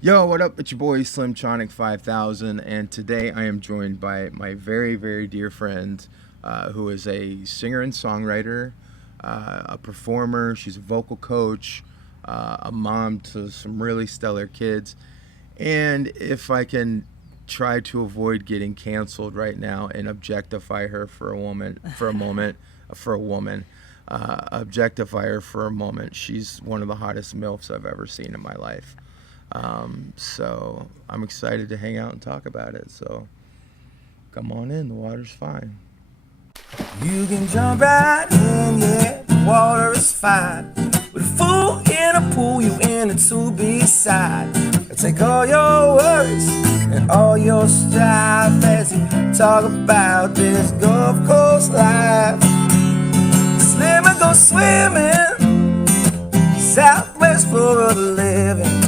Yo, what up? It's your boy Slimtronic 5000, and today I am joined by my very, very dear friend, who is a singer and songwriter, a performer. She's a vocal coach, a mom to some really stellar kids. And if I can try to avoid getting canceled right now and objectify her for a woman, objectify her for a moment, she's one of the hottest MILFs I've ever seen in my life. So I'm excited to hang out and talk about it. So come on in, the water's fine. You can jump right in, yeah, the water is fine. With a fool in a pool, you in a two-B-side. Take all your worries and all your strife as you talk about this Gulf Coast life. Slimmy go swimming, Southwest Florida living.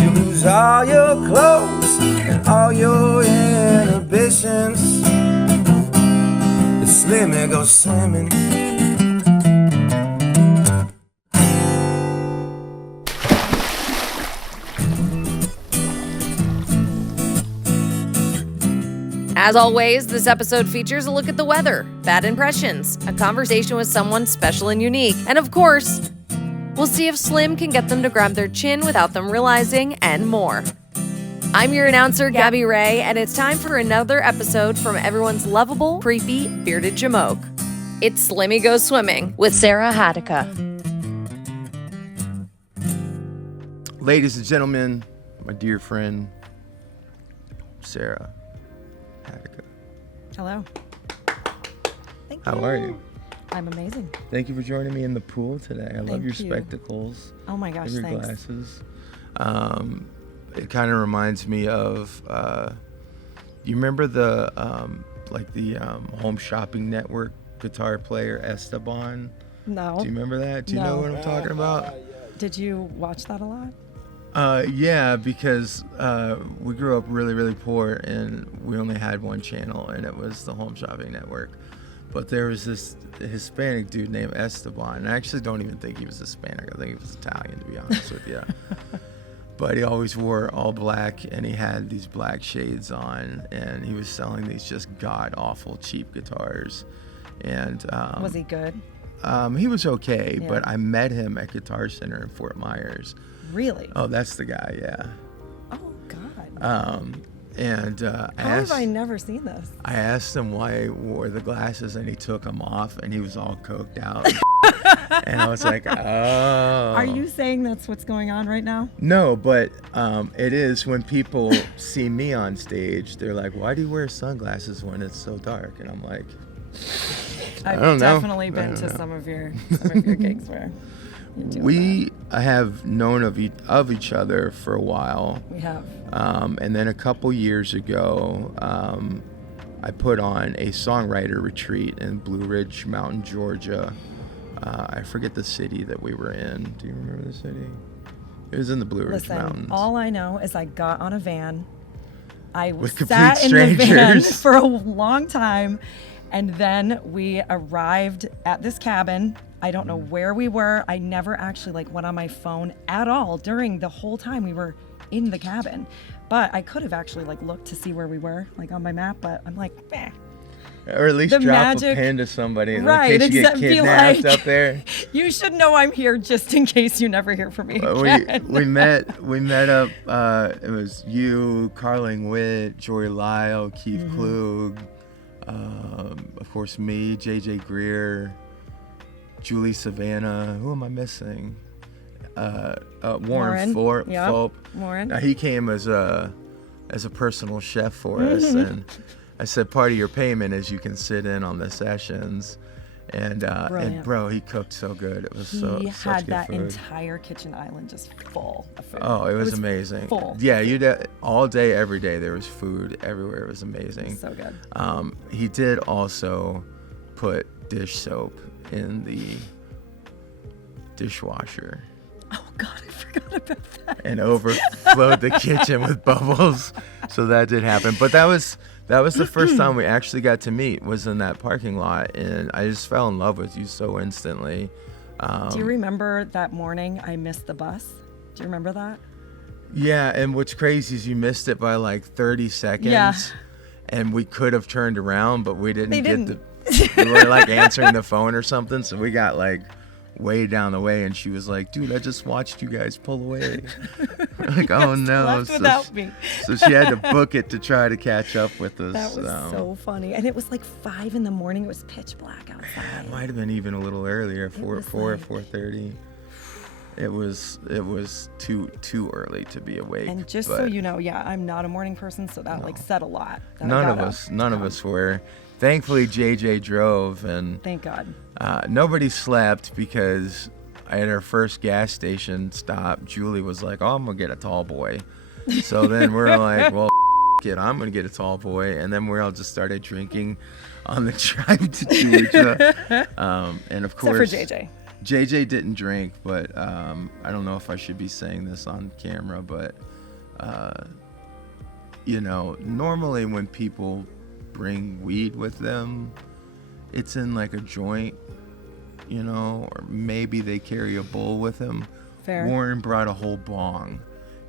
You lose all your clothes and all your inhibitions. The Slimmy go swimming. As always, this episode features a look at the weather, bad impressions, a conversation with someone special and unique, and of course, we'll see if Slim can get them to grab their chin without them realizing, and more. I'm your announcer, Gabby Ray, and it's time for another episode from everyone's lovable, creepy, bearded jamoke. It's Slimmy Goes Swimming with Sarah Hadeka. Ladies and gentlemen, my dear friend, Sarah Hadeka. Hello. Thank How you. are you? I'm amazing. Thank you for joining me in the pool today. I love Thank your you. spectacles. Oh my gosh, and your thanks. glasses. It kind of reminds me of, you remember the Home Shopping Network guitar player Esteban? No. Do you remember that? Do you know No. what I'm talking about? Did you watch that a lot? Yeah, because we grew up really, really poor, and we only had one channel, and it was the Home Shopping Network. But there was this Hispanic dude named Esteban, and I actually don't even think he was Hispanic. I think he was Italian, to be honest with you. But he always wore all black, and he had these black shades on, and he was selling these just god-awful cheap guitars. And Was he good? he was okay, Yeah. but I met him at Guitar Center in Fort Myers. Really? Oh, that's the guy, yeah. Oh God. How have I never seen this? I asked him why he wore the glasses, and he took them off, and he was all coked out. And I was like, oh. Are you saying that's what's going on right now? No, but it is when people see me on stage, they're like, why do you wear sunglasses when it's so dark? And I'm like, I've don't know. definitely I been don't to know. some of your gigs where you do we have known of each other for a while. that. We have. And then a couple years ago, I put on a songwriter retreat in Blue Ridge Mountain, Georgia. I forget the city that we were in. Do you remember the city? It was in the Blue Ridge Listen, Mountains. all I know is I got on a van. I With sat complete in the van strangers. for a long time, and then we arrived at this cabin. I don't know where we were. I never actually went on my phone at all during the whole time we were in the cabin. But I could have actually looked to see where we were on my map, but I'm like, eh. Or at least The drop magic- a pin to somebody Right, in case you get except be kidnapped like- up there. You should know I'm here just in case you never hear from me again. we met up. It was you, Carling Witt, Jory Lyle, Keith Klug, of course me, JJ Greer, Julie Savannah. Who am I missing? Warren Fulp. Yep. Warren. Now, he came as a personal chef for us, and I said part of your payment is you can sit in on the sessions. And Brilliant. bro, he cooked so good. It was He such had good that food. entire kitchen island just full of food. Oh, it was amazing. Full. Yeah, all day, every day, there was food everywhere. It was amazing. So good. He did also put dish soap in the dishwasher Oh God, I forgot about that. and overflowed the kitchen with bubbles. So that did happen. But that was the first time we actually got to meet, was in that parking lot, and I just fell in love with you so instantly. Do you remember that morning I missed the bus? Do you remember that? Yeah, and what's crazy is you missed it by like 30 seconds. Yeah. And we could have turned around, but we didn't They get didn't. we were like answering the phone or something, so we got like way down the way, and she was like, dude, I just watched you guys pull away. We're like, oh no. Left without me. So she had to book it to try to catch up with us. That was so funny. And it was like 5 a.m. It was pitch black outside. It might have been even a little earlier, 4 was or like- 4:30. It was too early to be awake. And just so but you know, yeah, I'm not a morning person, so that like said a lot. that I none got of up us to none of come. us were. Thankfully JJ drove, and Thank God. nobody slept because at our first gas station stop, Julie was like, oh, I'm gonna get a tall boy. So then we're like, well, it, I'm gonna get a tall boy. And then we all just started drinking on the drive to Georgia. And of course, Except for JJ. JJ didn't drink, but I don't know if I should be saying this on camera, but you know, normally when people bring weed with them, it's in like a joint, you know, or maybe they carry a bowl with them. Fair. Warren brought a whole bong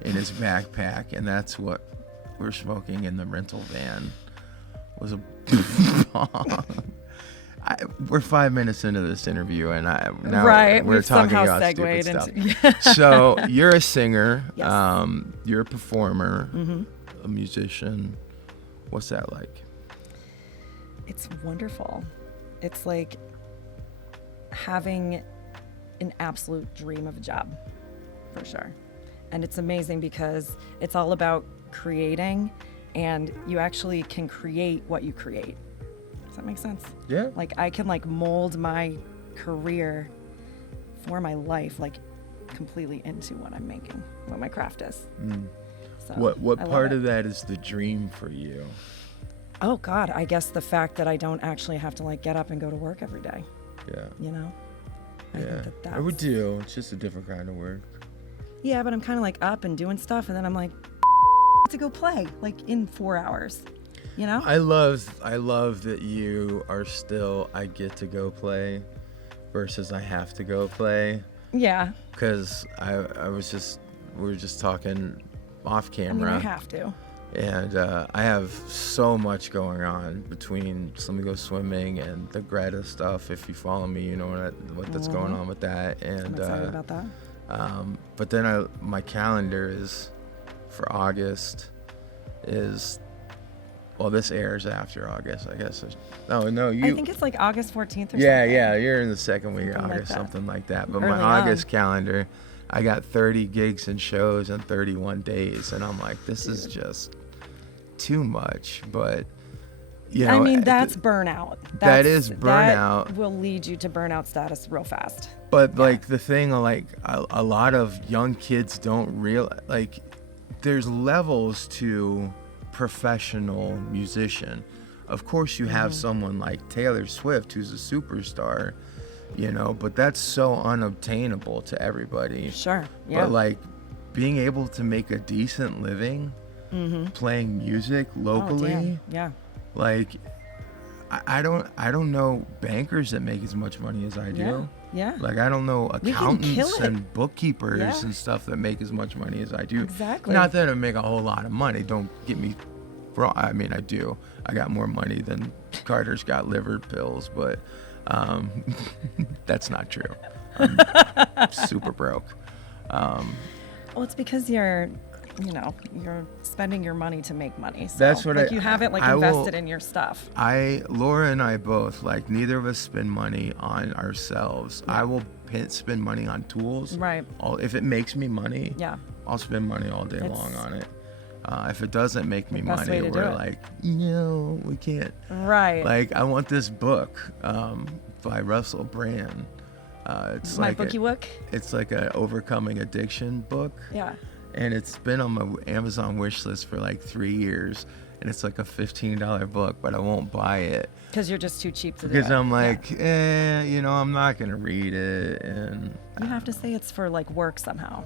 in his backpack, and that's what we're smoking in the rental van, was a bong. We're 5 minutes into this interview, and now Right, we're we've talking somehow about stupid segued stuff. So you're a singer, Yes. you're a performer, a musician. What's that like? It's wonderful. It's like having an absolute dream of a job, for sure. And it's amazing because it's all about creating, and you actually can create what you create. Does that make sense? Yeah. Like I can like mold my career for my life, like completely into what I'm making, what my craft is. So, What I love part it. of that is the dream for you? Oh God, I guess the fact that I don't actually have to like get up and go to work every day, Yeah. you know? I Yeah. think that I would that's... do. It's just a different kind of work. Yeah, but I'm kind of like up and doing stuff, and then I'm like, to go play, like in 4 hours, you know? I love that you are still, I get to go play versus I have to go play. Yeah, Because we were just talking off I mean, camera. I have to. And I have so much going on between Slimmy Go Swimming and the Greta stuff. If you follow me, you know what that's going on with that. I'm And excited about that. but then my calendar is for August is, well, this airs after August, I guess. Oh no, I think it's like August 14th or something. yeah, you're in the second week of Something like August, that. something like that. But Early my on. August calendar, I got 30 gigs and shows in 31 days, and I'm like, this is just too much. But you know, I mean, that's burnout. That is burnout. That will lead you to burnout status real fast. But like the thing, like a lot of young kids don't realize, like there's levels to professional musician. Of course, you have someone like Taylor Swift, who's a superstar, you know, but that's so unobtainable to everybody. Sure. Yeah. But like being able to make a decent living playing music locally, Oh, damn. Yeah. like I don't know bankers that make as much money as I do. Yeah. Yeah. Like I don't know We can kill accountants it. and bookkeepers Yeah. and stuff that make as much money as I do. Exactly. Not that I make a whole lot of money. Don't get me wrong. I mean, I do. I got more money than Carter's got liver pills, but that's not true. I'm super broke. Well, it's because you're spending your money to make money. So, That's what like you have it like I will- invested in your stuff. Laura and I both, like, neither of us spend money on ourselves. I will spend money on tools. Right. If it makes me money, Yeah. I'll spend money all day It's long on it. If it doesn't make me best money, way to do we're it. like, no, we can't. Right. Like, I want this book by Russell Brand. It's My like bookie book. it's like a overcoming addiction book. Yeah. And it's been on my Amazon wish list for like 3 years, and it's like a $15 book, but I won't buy it Because you're just too cheap to do because it. I'm Yeah. like, you know, I'm not gonna read it, and You have to say it's for like work somehow.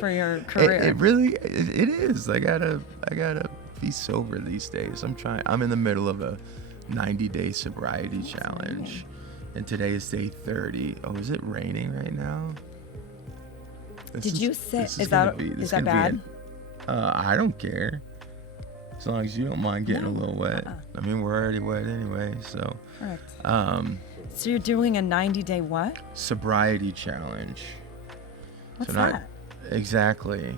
For your career. it really it is. I gotta be sober these days. I'm in the middle of a 90-day sobriety challenge, and today is day 30. Oh, is it raining right now? Did you sit? This Is gonna that be- this is that gonna be bad? I don't care. As long as you don't mind getting a little wet. Uh-uh. I mean, we're already wet anyway, so. Correct. So you're doing a 90-day what? Sobriety challenge. What's So not- that? Exactly.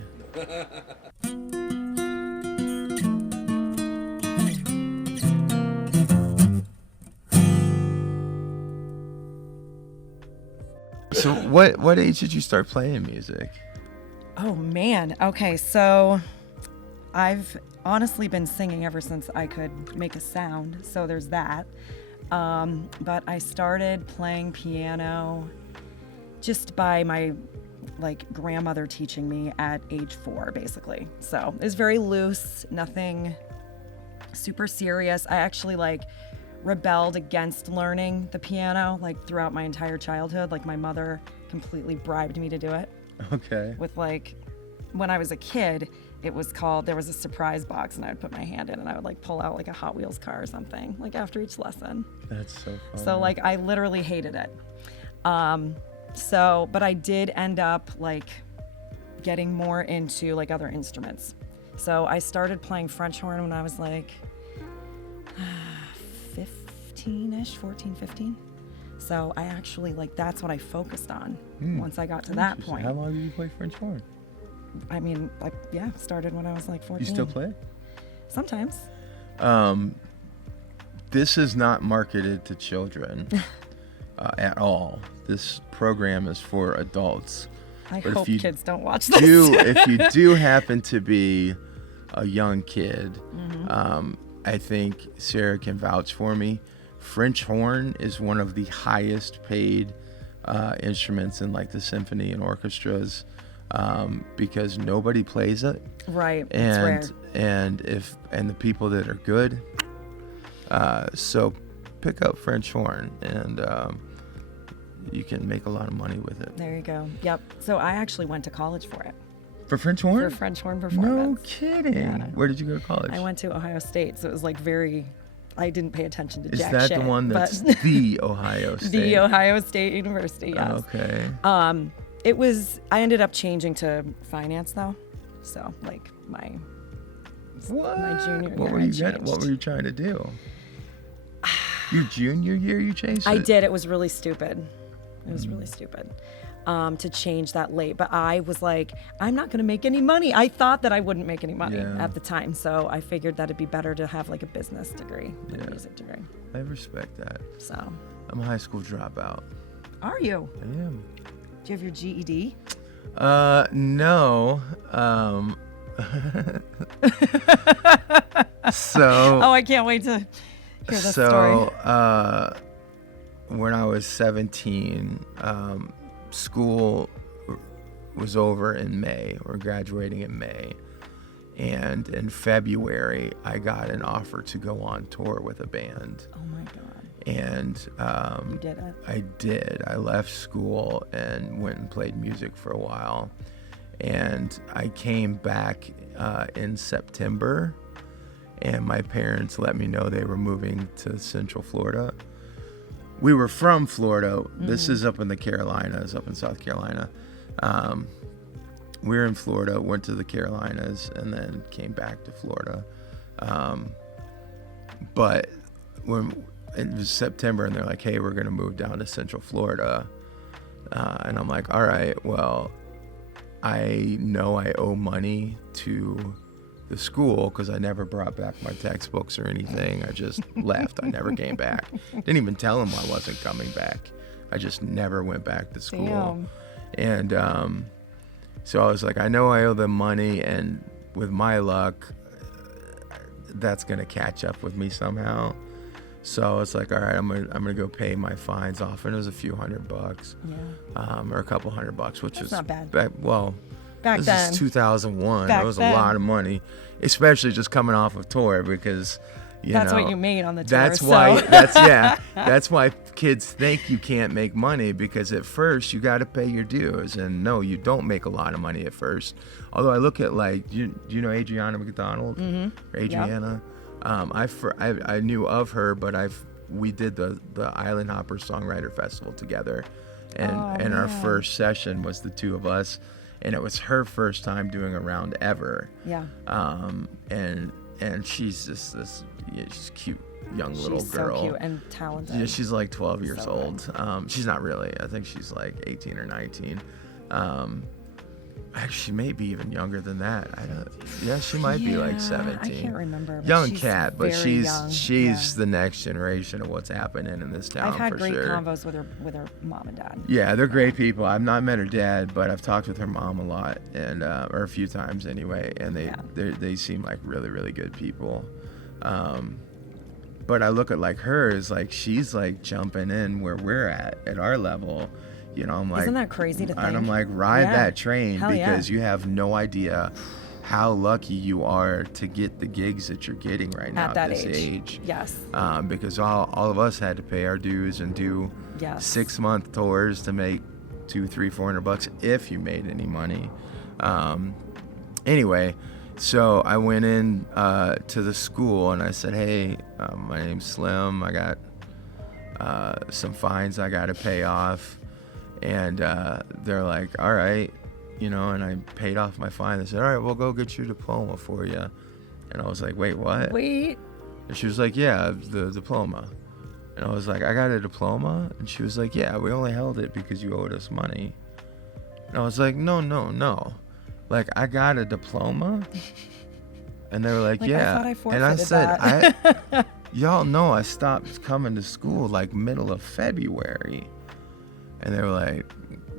So what age did you start playing music? Oh man. Okay, so I've honestly been singing ever since I could make a sound. So there's that. But I started playing piano just by my grandmother teaching me at age 4, basically. So it was very loose, nothing super serious. I actually rebelled against learning the piano throughout my entire childhood. My mother completely bribed me to do it. Okay. With when I was a kid, it was called, there was a surprise box and I would put my hand in and I would pull out a Hot Wheels car or something after each lesson. That's so fun. So I literally hated it. But I did end up getting more into other instruments. So I started playing French horn when I was 15-ish, 14, 15. So I actually that's what I focused on once I got to that point. How long did you play French horn? I mean, started when I was 14. You still play? Sometimes. This is not marketed to children at all. This program is for adults. I But hope if you kids don't watch this. if you do happen to be a young kid, I think Sarah can vouch for me. French horn is one of the highest paid instruments in the symphony and orchestras, because nobody plays it. Right. And it's rare. and the people that are good, so pick up French horn and you can make a lot of money with it. There you go. Yep. So I actually went to college for it. For French horn? For French horn No performance. kidding. Yeah. Where did you go to college? I went to Ohio State, so it was very. I didn't pay attention to Is jack that shit. the one that's but the Ohio State? the Ohio State University? Yes. Okay. It was. I ended up changing to finance though, so my What? junior What year were I you changed. What were you trying to do? Your junior year, you changed I it? did. It was really stupid. It was really stupid to change that late. But I was I'm not going to make any money. I thought that I wouldn't make any money Yeah. at the time. So I figured that it'd be better to have a business degree than Yeah. a music degree. I respect that. So, I'm a high school dropout. are you? I am. Do you have your GED? No. So. Oh, I can't wait to hear this story. When I was 17, school was over in May. We're graduating in May. And in February, I got an offer to go on tour with a band. Oh my God. And You did it? I did. I left school and went and played music for a while. And I came back in September, and my parents let me know they were moving to Central Florida. We were from Florida. This is up in the Carolinas, up in South Carolina. We were in Florida, went to the Carolinas, and then came back to Florida. But when it was September, and they're like, hey, we're going to move down to Central Florida. And I'm like, all right, well, I know I owe money to the school because I never brought back my textbooks or anything. I just left. I never came back. Didn't even tell them I wasn't coming back. I just never went back to school. Damn. And so I was like, I know I owe them money, and with my luck, that's gonna catch up with me somehow. So I was like, all right, I'm gonna go pay my fines off, and it was a few $100, or a couple $100, which That's was not bad. Back Back this then. is 2001. Back It was then. a lot of money, especially just coming off of tour because. That's know, what you made on the tour. That's so. why. That's why kids think you can't make money, because at first you got to pay your dues, and no, you don't make a lot of money at first. Although I look at you know Adriana McDonald or Adriana. I knew of her, but we did the Island Hopper Songwriter Festival together, and our first session was the two of us, and it was her first time doing a round ever. Yeah. And she's just this, she's cute young little She's girl. so cute and talented. Yeah, she's like 12 years So old. She's not really. I think she's like 18 or 19. Actually, she may be even younger than that. Yeah, she might be like 17. I can't remember. But Young she's cat, but very she's young. the next generation of what's happening in this town. I've had for great sure. convos with her mom and dad. Yeah, they're great people. I've not met her dad, but I've talked with her mom a lot, and or a few times anyway. And they seem like really, really good people. But I look at like her as like she's like jumping in where we're at our level. You know, I'm like, isn't that crazy to think? And I'm like, ride that train Hell because you have no idea how lucky you are to get the gigs that you're getting right now At that this age. Yes. Because all of us had to pay our dues and do 6-month tours to make $200-$400 if you made any money. Anyway, so I went in to the school and I said, hey, my name's Slim. I got some fines I got to pay off. And they're like, all right, you know, and I paid off my fine. They said, all right, we'll go get your diploma for you. And I was like, wait, what? Wait. And she was like, yeah, the diploma. And I was like, I got a diploma? And she was like, yeah, we only held it because you owed us money. And I was like, no. Like, I got a diploma? And they were like, yeah. I thought I forfeited and I said, that. y'all know I stopped coming to school like middle of February. And they were like,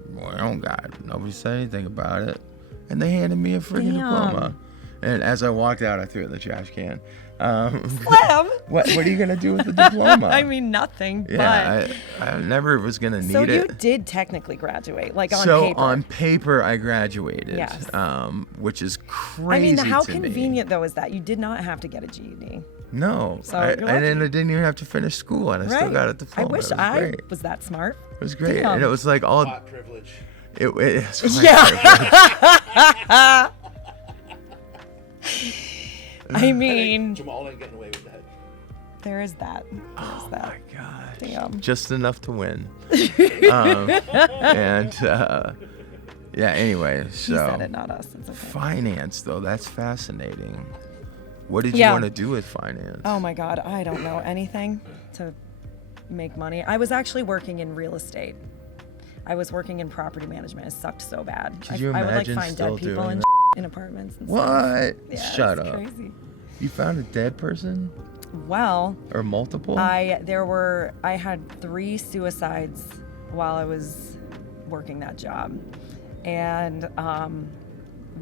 well, I don't got it. Nobody said anything about it. And they handed me a freaking diploma. And as I walked out, I threw it in the trash can. Slim! What are you going to do with the diploma? I mean, nothing. Yeah, I never was going to need so it. So you did technically graduate, like on so paper. So on paper, I graduated, yes. Which is crazy. I mean, how to convenient, me. though, is that? You did not have to get a GED. No. So and then I didn't even have to finish school, and I still got a diploma. I wish I was that smart. It was great. Damn. And it was like all... White privilege. It's yeah. I mean... Jamal ain't getting away with that. There is that. Oh my gosh. Damn. Just enough to win. Yeah, anyway, so. He said it, not us. It's okay. Finance, though, that's fascinating. What did you want to do with finance? Oh my God, I don't know anything to make money. I was actually working in real estate. I was working in property management. It sucked so bad. Could you I would like imagine find still dead people doing in apartments and What? stuff. Yeah, Shut it's up. Crazy. You found a dead person? Well, or multiple? I had 3 suicides while I was working that job. And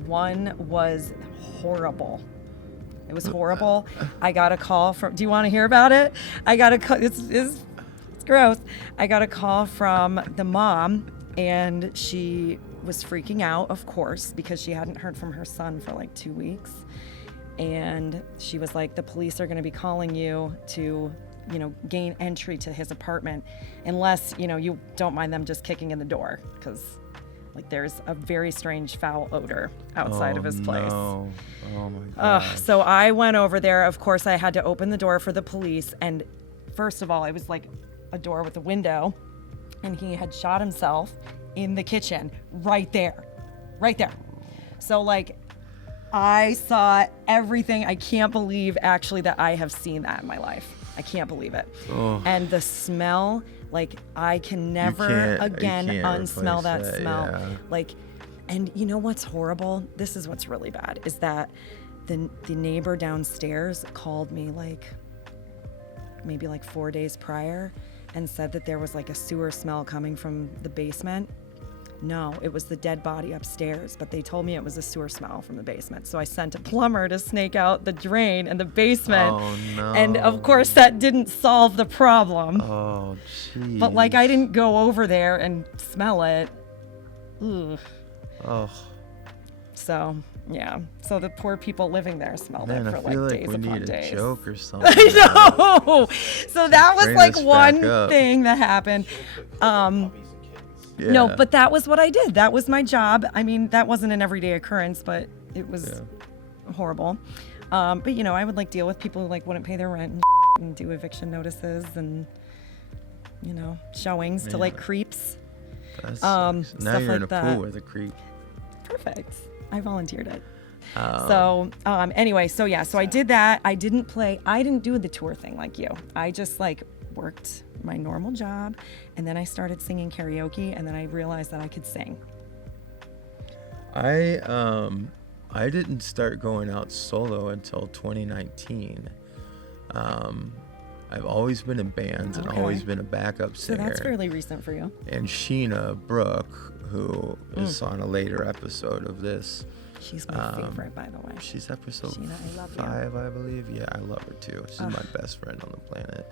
one was horrible. It was horrible. I got a call from, do you want to hear about it? I got a call, it's gross. I got a call from the mom, and she was freaking out, of course, because she hadn't heard from her son for like 2 weeks. And she was like, the police are going to be calling you to, you know, gain entry to his apartment unless, you know, you don't mind them just kicking in the door, because like there's a very strange foul odor outside of his place. No. Oh my God. So I went over there. Of course, I had to open the door for the police. And first of all, it was like a door with a window, and he had shot himself in the kitchen right there. So like, I saw everything. I can't believe actually that I have seen that in my life. I can't believe it. Oh. And the smell, like I can never again unsmell that smell. Yeah. Like, and you know what's horrible? This is what's really bad, is that the neighbor downstairs called me like maybe like 4 days prior and said that there was like a sewer smell coming from the basement. No, it was the dead body upstairs, but they told me it was a sewer smell from the basement. So I sent a plumber to snake out the drain in the basement. Oh, no. And of course that didn't solve the problem. Oh, jeez. But like I didn't go over there and smell it. Ugh. Oh. So, yeah. So the poor people living there smelled Man, it for I like feel like days we upon need days. a joke or something. I know. So that was bring like this one back up. thing that happened. Yeah. No, but that was what I did. That was my job. I mean, that wasn't an everyday occurrence, but it was horrible. But you know, I would like deal with people who like wouldn't pay their rent and do eviction notices and, you know, showings to like creeps. That sucks. Now now you're in like a that. pool with a creep. For perfect. I volunteered it. Anyway, so I did that. I didn't do the tour thing like you. I just like worked my normal job, and then I started singing karaoke, and then I realized that I could sing. I didn't start going out solo until 2019. I've always been in bands and always been a backup singer. So that's fairly recent for you. And Sheena Brooke, who is on a later episode of this. She's my favorite, by the way. She's episode Sheena, I love 5, I believe. Yeah, I love her too. She's my best friend on the planet.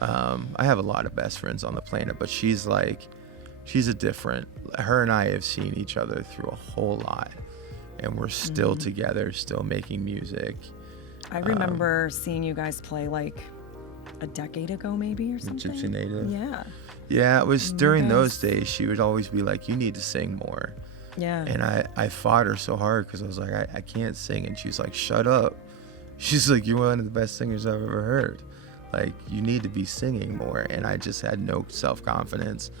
I have a lot of best friends on the planet, but she's a different. Her and I have seen each other through a whole lot, and we're still together, still making music. I remember seeing you guys play like a decade ago, maybe, or something. Gypsy Native. Yeah. Yeah, it was during those days. She would always be like, "You need to sing more." Yeah. And I fought her so hard because I was like, I can't sing. And she's like, shut up. She's like, you're one of the best singers I've ever heard. Like, you need to be singing more. And I just had no self-confidence.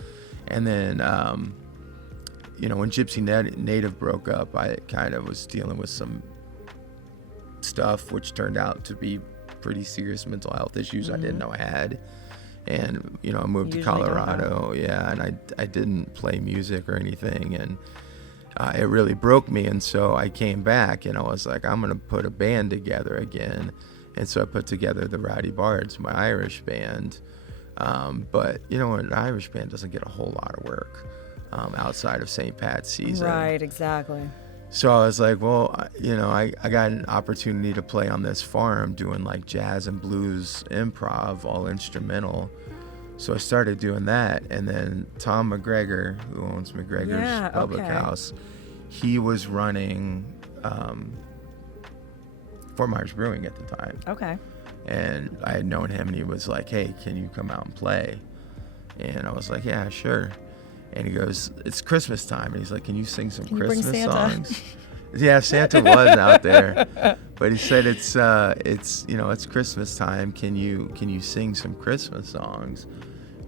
And then, when Gypsy Native broke up, I kind of was dealing with some stuff, which turned out to be pretty serious mental health issues I didn't know I had. And, I moved to Colorado. Yeah, and I didn't play music or anything. And it really broke me, and so I came back, and I was like, I'm gonna put a band together again, and so I put together the Rowdy Bards, my Irish band. But an Irish band doesn't get a whole lot of work outside of St. Pat's season. Right, exactly. So I was like, well, I got an opportunity to play on this farm doing like jazz and blues improv, all instrumental. So I started doing that, and then Tom McGregor, who owns McGregor's Public House, he was running Fort Myers Brewing at the time. Okay. And I had known him, and he was like, hey, can you come out and play? And I was like, yeah, sure. And he goes, it's Christmas time. And he's like, can you sing some Christmas songs? Yeah, Santa was out there. But he said it's Christmas time. Can you sing some Christmas songs?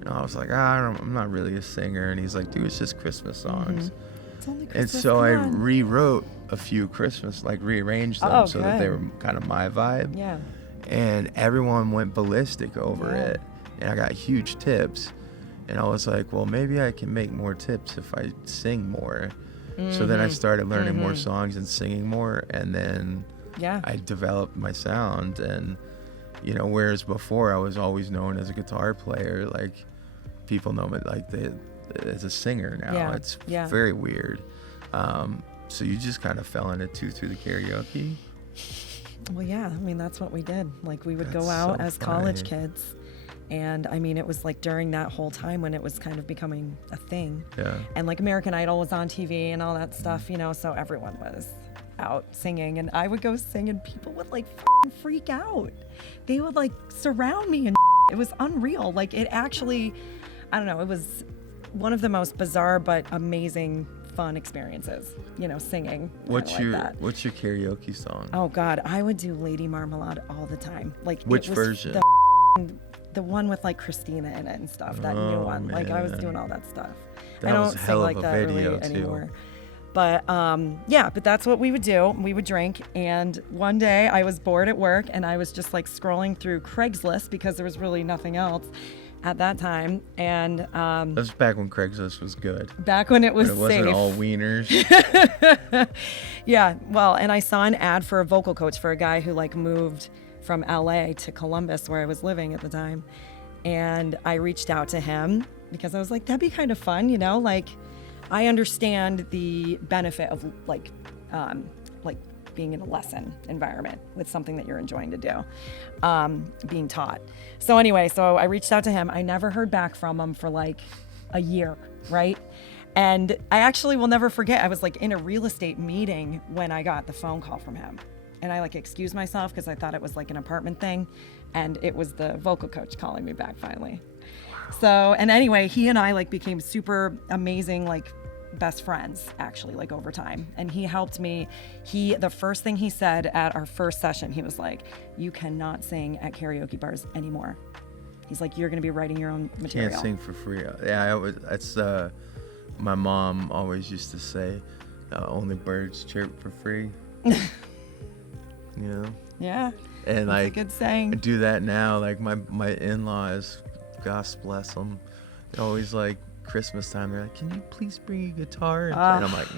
And I was like, I'm not really a singer. And he's like, dude, it's just Christmas songs. It's only Christmas. And so I rewrote a few rearranged them so that they were kind of my vibe. Yeah. And everyone went ballistic over it. And I got huge tips. And I was like, well, maybe I can make more tips if I sing more. So then I started learning more songs and singing more. And then I developed my sound. And, whereas before I was always known as a guitar player, like people know me like as a singer now. Yeah. It's very weird. So you just kind of fell into through the karaoke? Well, yeah. I mean, that's what we did. Like we would go out as college kids. And I mean, it was like during that whole time when it was kind of becoming a thing. Yeah. And like American Idol was on TV and all that stuff, so everyone was out singing. And I would go sing and people would like freak out. They would like surround me and it was unreal. Like it actually, I don't know, it was one of the most bizarre but amazing fun experiences, singing. What's your karaoke song? Oh God, I would do Lady Marmalade all the time. Like which version? The one with like Christina in it and stuff, that new one. Like I was doing all that stuff. That I don't was a sing hell like of a that video really too. anymore. But but that's what we would do. We would drink, and one day I was bored at work and I was just like scrolling through Craigslist because there was really nothing else at that time. And that was back when Craigslist was good. Back when it was it wasn't safe. all wieners. Yeah, well, and I saw an ad for a vocal coach for a guy who like moved from LA to Columbus where I was living at the time. And I reached out to him because I was like, that'd be kind of fun, like I understand the benefit of like being in a lesson environment with something that you're enjoying to do, being taught. So anyway, so I reached out to him. I never heard back from him for like a year, right? And I actually will never forget, I was like in a real estate meeting when I got the phone call from him. And I like excused myself because I thought it was like an apartment thing. And it was the vocal coach calling me back finally. So, and anyway, he and I like became super amazing, like best friends actually, like over time. And he helped me. The first thing he said at our first session, he was like, you cannot sing at karaoke bars anymore. He's like, you're going to be writing your own material. Can't sing for free. Yeah, that's my mom always used to say, only birds chirp for free. You know? Yeah. And That's a like, good saying. I do that now. Like my in-laws, God bless them, they're always like Christmas time. They're like, "Can you please bring a guitar?" And I'm like,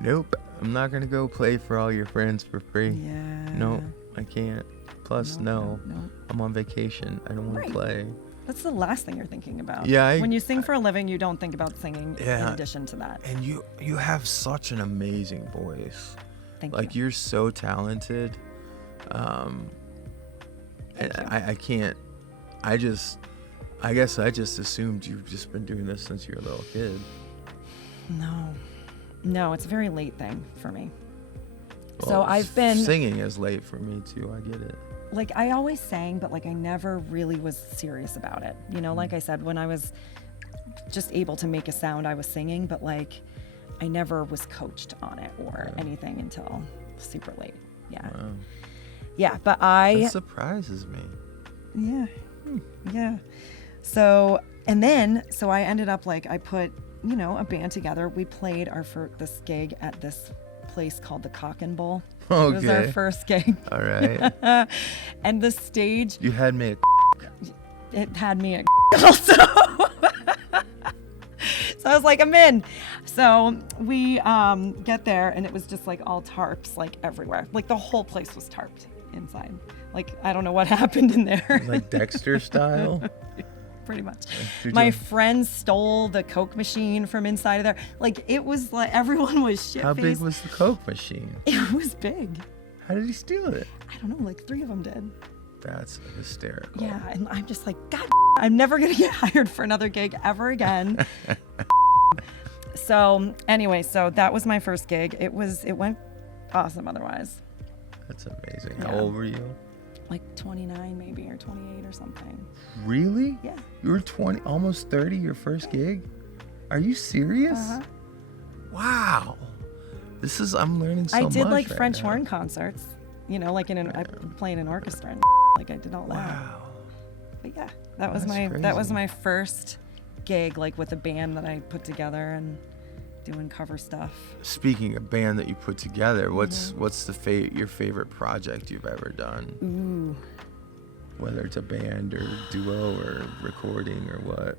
"Nope. I'm not gonna go play for all your friends for free. Yeah. Nope, I can't. Plus, no, I'm on vacation. I don't want Right. to play." That's the last thing you're thinking about. Yeah, when you sing for a living, you don't think about singing in Yeah. addition to that. And you have such an amazing voice. Thank Like you. you're so talented. And I can't. I guess I just assumed you've just been doing this since you were a little kid. No, it's a very late thing for me. So Well, I've been singing is late for me too. I get it. like, I always sang, but like I never really was serious about it. You know, like I said, when I was just able to make a sound, I was singing, but like I never was coached on it or anything until super late. Yeah. Wow. Yeah, but I That surprises me. Yeah. Yeah. So, and then, so I ended up like, I put, a band together. We played this gig at this place called the Cock and Bull. Okay. It was our first gig. All right. And the stage, You had me. it had me at also. So I was like, I'm in. So we get there and it was just like all tarps like everywhere. Like the whole place was tarped inside. Like, I don't know what happened in there. Like Dexter style. Pretty much. Did My you- friends stole the Coke machine from inside of there. Like, it was like everyone was shit How big faced. was the Coke machine? It was big. How did he steal it? I don't know, like 3 of them did. That's hysterical. Yeah, and I'm just like, God, I'm never gonna get hired for another gig ever again. So anyway, so that was my first gig. It went awesome otherwise. That's amazing. How Yeah. old were you? Like 29 maybe, or 28 or something. Really? Yeah. You were 20, almost 30, your first gig? Are you serious? Uh-huh. Wow. I'm learning so I much. did like right French now. horn concerts, like I play in an orchestra and like I did all that. Wow. But yeah, that was That's my crazy. first gig, like with a band that I put together and doing cover stuff. Speaking of band that you put together, what's Mm-hmm. your favorite project you've ever done? Ooh, Whether it's a band or duo or recording or what?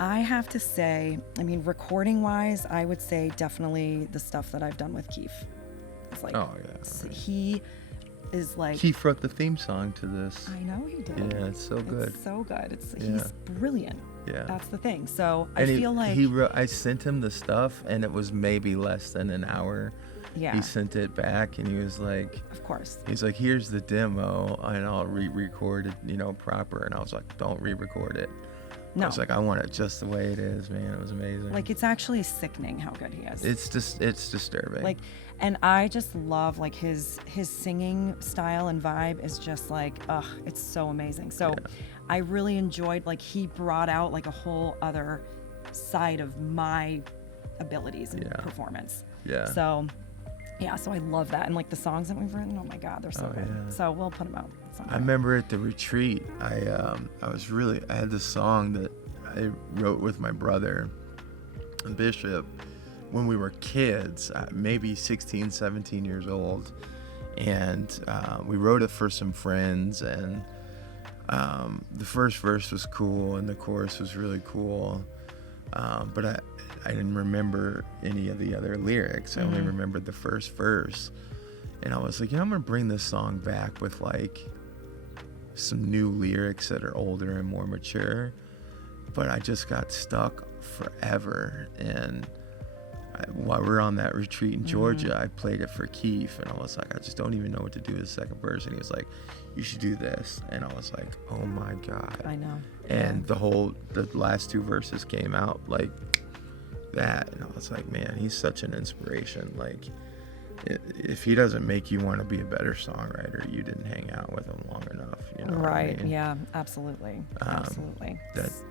I have to say, I mean, recording wise, I would say definitely the stuff that I've done with Keith. It's like, Oh, yeah. he is like, Keith wrote the theme song to this. I know he did. Yeah, it's so good. It's so good. Yeah. He's brilliant. Yeah. That's the thing. So And I feel like, I sent him the stuff and it was maybe less than an hour. yeah, He sent it back and he was like, of course. here's the demo and I'll re-record it, proper. And I was like, don't re-record it. No, I was like, I want it just the way it is, man. It was amazing. like it's actually sickening how good he is. it's disturbing. Like, and I just love like his singing style and vibe is just like, it's so amazing. So I really enjoyed, like, he brought out like a whole other side of my abilities and performance. Yeah. So yeah, so I love that. And like the songs that we've written, oh my God, they're so good. yeah. So we'll put them out I sometime. remember at the retreat, I had this song that I wrote with my brother, Bishop, when we were kids, maybe 16, 17 years old. And we wrote it for some friends, and the first verse was cool and the chorus was really cool. But I didn't remember any of the other lyrics. I only remembered the first verse. And I was like, I'm going to bring this song back with like some new lyrics that are older and more mature. But I just got stuck forever. And while we were on that retreat in Georgia, I played it for Keith. And I was like, I just don't even know what to do with the second verse. And he was like, you should do this. And I was like, oh my God. I know. And the last 2 verses came out like that. And I was like, man, he's such an inspiration. Like, if he doesn't make you want to be a better songwriter, you didn't hang out with him long enough. You know what I Right. mean? Yeah, absolutely. Absolutely.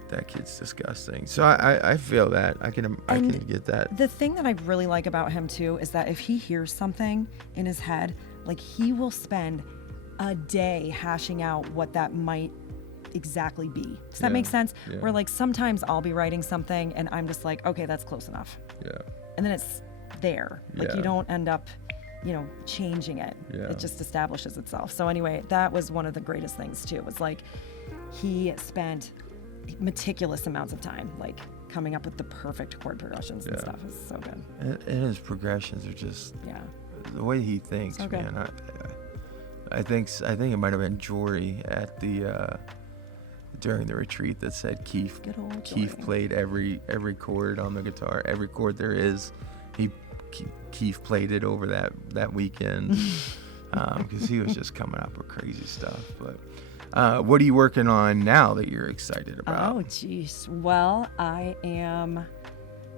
That kid's disgusting. So I feel that. I can get that. The thing that I really like about him too is that if he hears something in his head, like he will spend a day hashing out what that might exactly be. Does that Yeah, make sense? yeah. Where like sometimes I'll be writing something and I'm just like, okay, that's close enough. Yeah. And then it's there. Like Yeah. you don't end up, changing it. Yeah. It just establishes itself. So anyway, that was one of the greatest things too. Was like he spent meticulous amounts of time like coming up with the perfect chord progressions and Yeah. stuff. It's so good. And his progressions are just Yeah. the way he thinks, So good. man. I think it might have been Jory at the during the retreat that said Keith Good old Keith Jory. played every chord on the guitar, every chord there is. Keith played it over that weekend because he was just coming up with crazy stuff. But what are you working on now that you're excited about? Oh, geez. Well, I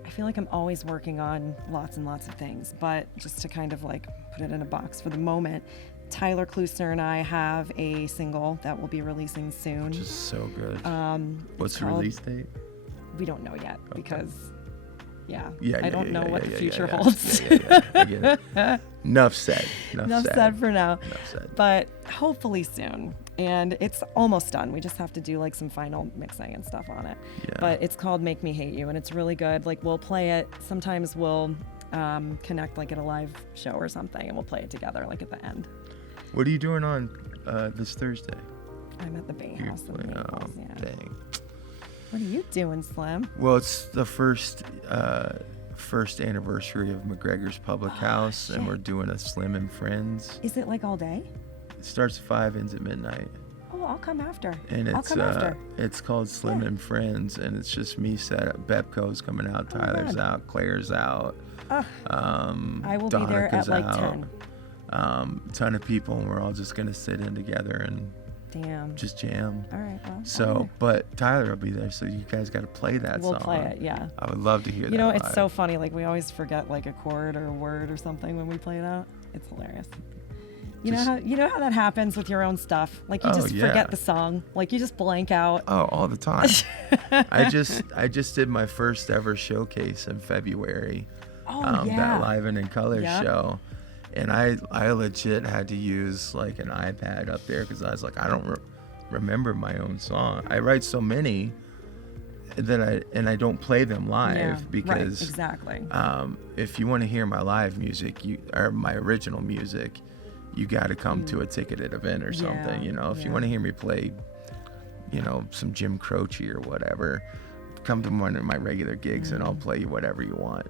feel like I'm always working on lots and lots of things, but just to kind of like put it in a box for the moment, Tyler Klusner and I have a single that we'll be releasing soon. Which is so good. What's the called- release date? We don't know yet because, Yeah, I don't know what the future yeah. holds. Yeah. I get it. Enough said. Enough said for now. Enough said. But hopefully soon. And it's almost done. We just have to do like some final mixing and stuff on it. Yeah. But it's called Make Me Hate You, and it's really good. Like we'll play it. Sometimes we'll connect like at a live show or something, and we'll play it together like at the end. What are you doing on this Thursday? I'm at the Bay You're House in playing- Naples. oh, Yeah. dang. What are you doing, Slim? Well, it's the first anniversary of McGregor's Public House, and shit. we're doing a Slim and Friends. Is it like all day? It starts at 5, ends at midnight, Oh, I'll come after. and I'll it's come after. it's called Slim Yeah. and Friends, and it's just me set up. Bepco's coming out, Tyler's God. out, Claire's out. I will be there at Donica's like out. 10. Ton of people, and we're all just gonna sit in together and Damn. just jam. All right. Well. So, but Tyler will be there, so you guys got to play that we'll song. play it. Yeah. I would love to hear that. You know, it's live. so funny. Like we always forget like a chord or a word or something when we play it out. It's hilarious. You Just- know how that happens with your own stuff. Like you Oh, just yeah. forget the song. Like you just blank out. Oh, all the time. I just did my first ever showcase in February. Oh, yeah. That Live and in Color Yep. show, and I legit had to use like an iPad up there because I was like, I don't remember my own song. I write so many that I don't play them live Yeah, because right, exactly. if you want to hear my live music, or my original music, you got to come to a ticketed event or something. You know, if you yeah. want to hear me play, some Jim Croce or whatever, come to one of my regular gigs and I'll play you whatever you want.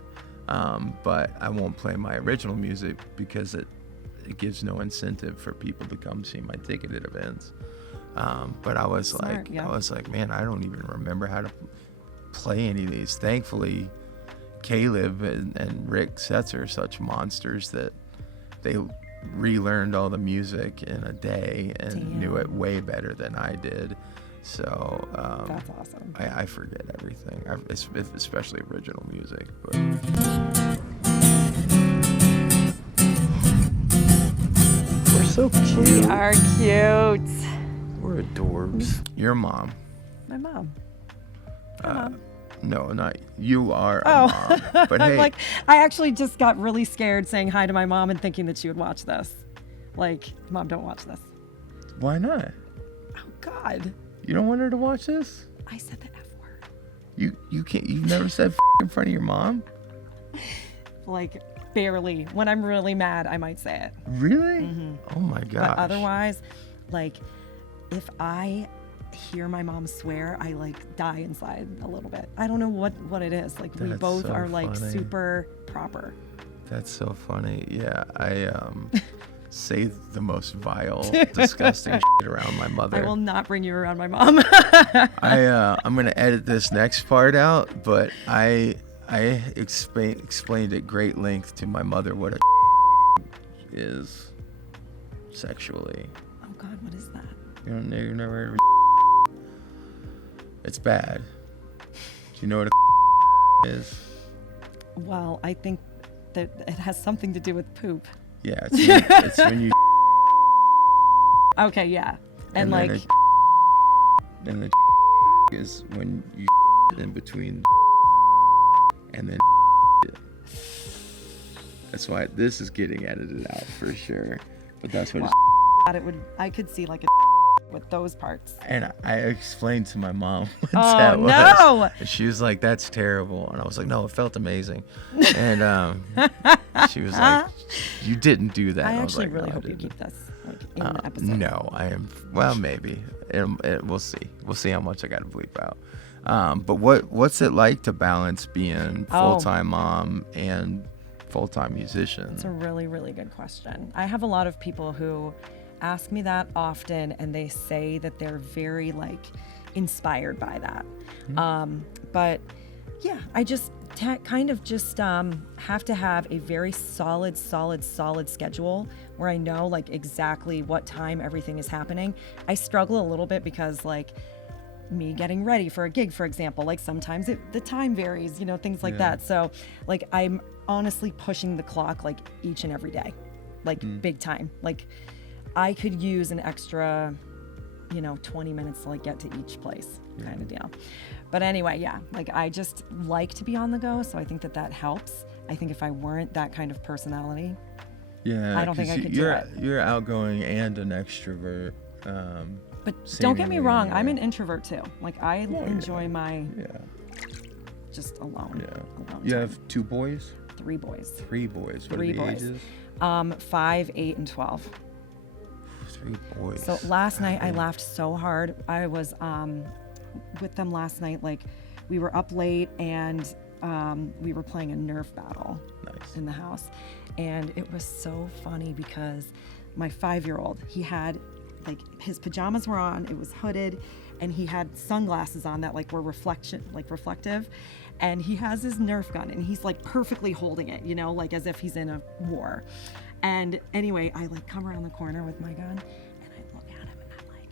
But I won't play my original music because it gives no incentive for people to come see my ticketed events. But I was Smart, yeah. like, man, I don't even remember how to play any of these. Thankfully, Caleb and Rick Setzer are such monsters that they relearned all the music in a day and knew it way better than I did. So That's awesome. I forget everything, especially original music. But we're so cute. We are cute. We're adorbs. Your mom. My mom. My mom. No, not you are a Oh. mom. But I'm hey, like, I actually just got really scared saying hi to my mom and thinking that she would watch this. Like, Mom, don't watch this. why not? Oh, God. You don't want her to watch this? I said the F word. You can't. You've never said in front of your mom? Like, barely. When I'm really mad, I might say it. Really? Oh my gosh. But otherwise, like, if I hear my mom swear, I like die inside a little bit. I don't know what it is. Like, we That's both so are like funny. super proper. That's so funny. Yeah, I say the most vile, disgusting shit around my mother. I will not bring you around my mom. I'm gonna edit this next part out, but I explained at great length to my mother what a is sexually. Oh God, what is that? You don't know? You've never heard of It's bad. Do you know what a is? Well, I think that it has something to do with poop. Yeah, it's when you Okay, yeah. And then like, then the is when you in between and then that's why this is getting edited out for sure. But that's what God, I could see like a with those parts. And I explained to my mom what Oh, that was. no. And she was like, "That's terrible." And I was like, "No, it felt amazing." And she was like, "You didn't do that." I And was actually like, really "No, I hope you didn't." keep this like in the episode. No, I am. Well, maybe. We'll see. We'll see how much I got to bleep out. But what's it like to balance being full-time mom and full-time musician? It's a really, really good question. I have a lot of people who ask me that often, and they say that they're very like inspired by that. But yeah, I just kind of just have to have a very solid schedule where I know like exactly what time everything is happening. I struggle a little bit because like me getting ready for a gig, for example, like sometimes the time varies, you know, things like that. So like I'm honestly pushing the clock like each and every day, like big time. Like I could use an extra, 20 minutes to like get to each place kind of deal. But anyway, yeah, like I just like to be on the go. So I think that helps. I think if I weren't that kind of personality, Yeah, I don't think I 'cause could do it. You're outgoing and an extrovert. But don't get me seemingly, wrong, I'm yeah. an introvert too. Like I enjoy my Yeah. just alone. Yeah. alone You time. have 2 boys? 3 boys. 3 boys. What Three are the boys. ages? 5, 8, and 12. 3 boys. So last night I laughed so hard. I was with them last night. Like we were up late and we were playing a Nerf battle Nice. in the house, and it was so funny because my 5-year-old, he had like his pajamas were on. It was hooded, and he had sunglasses on that like were reflective, and he has his Nerf gun and he's like perfectly holding it, like as if he's in a war. And anyway, I like come around the corner with my gun and I look at him and I'm like,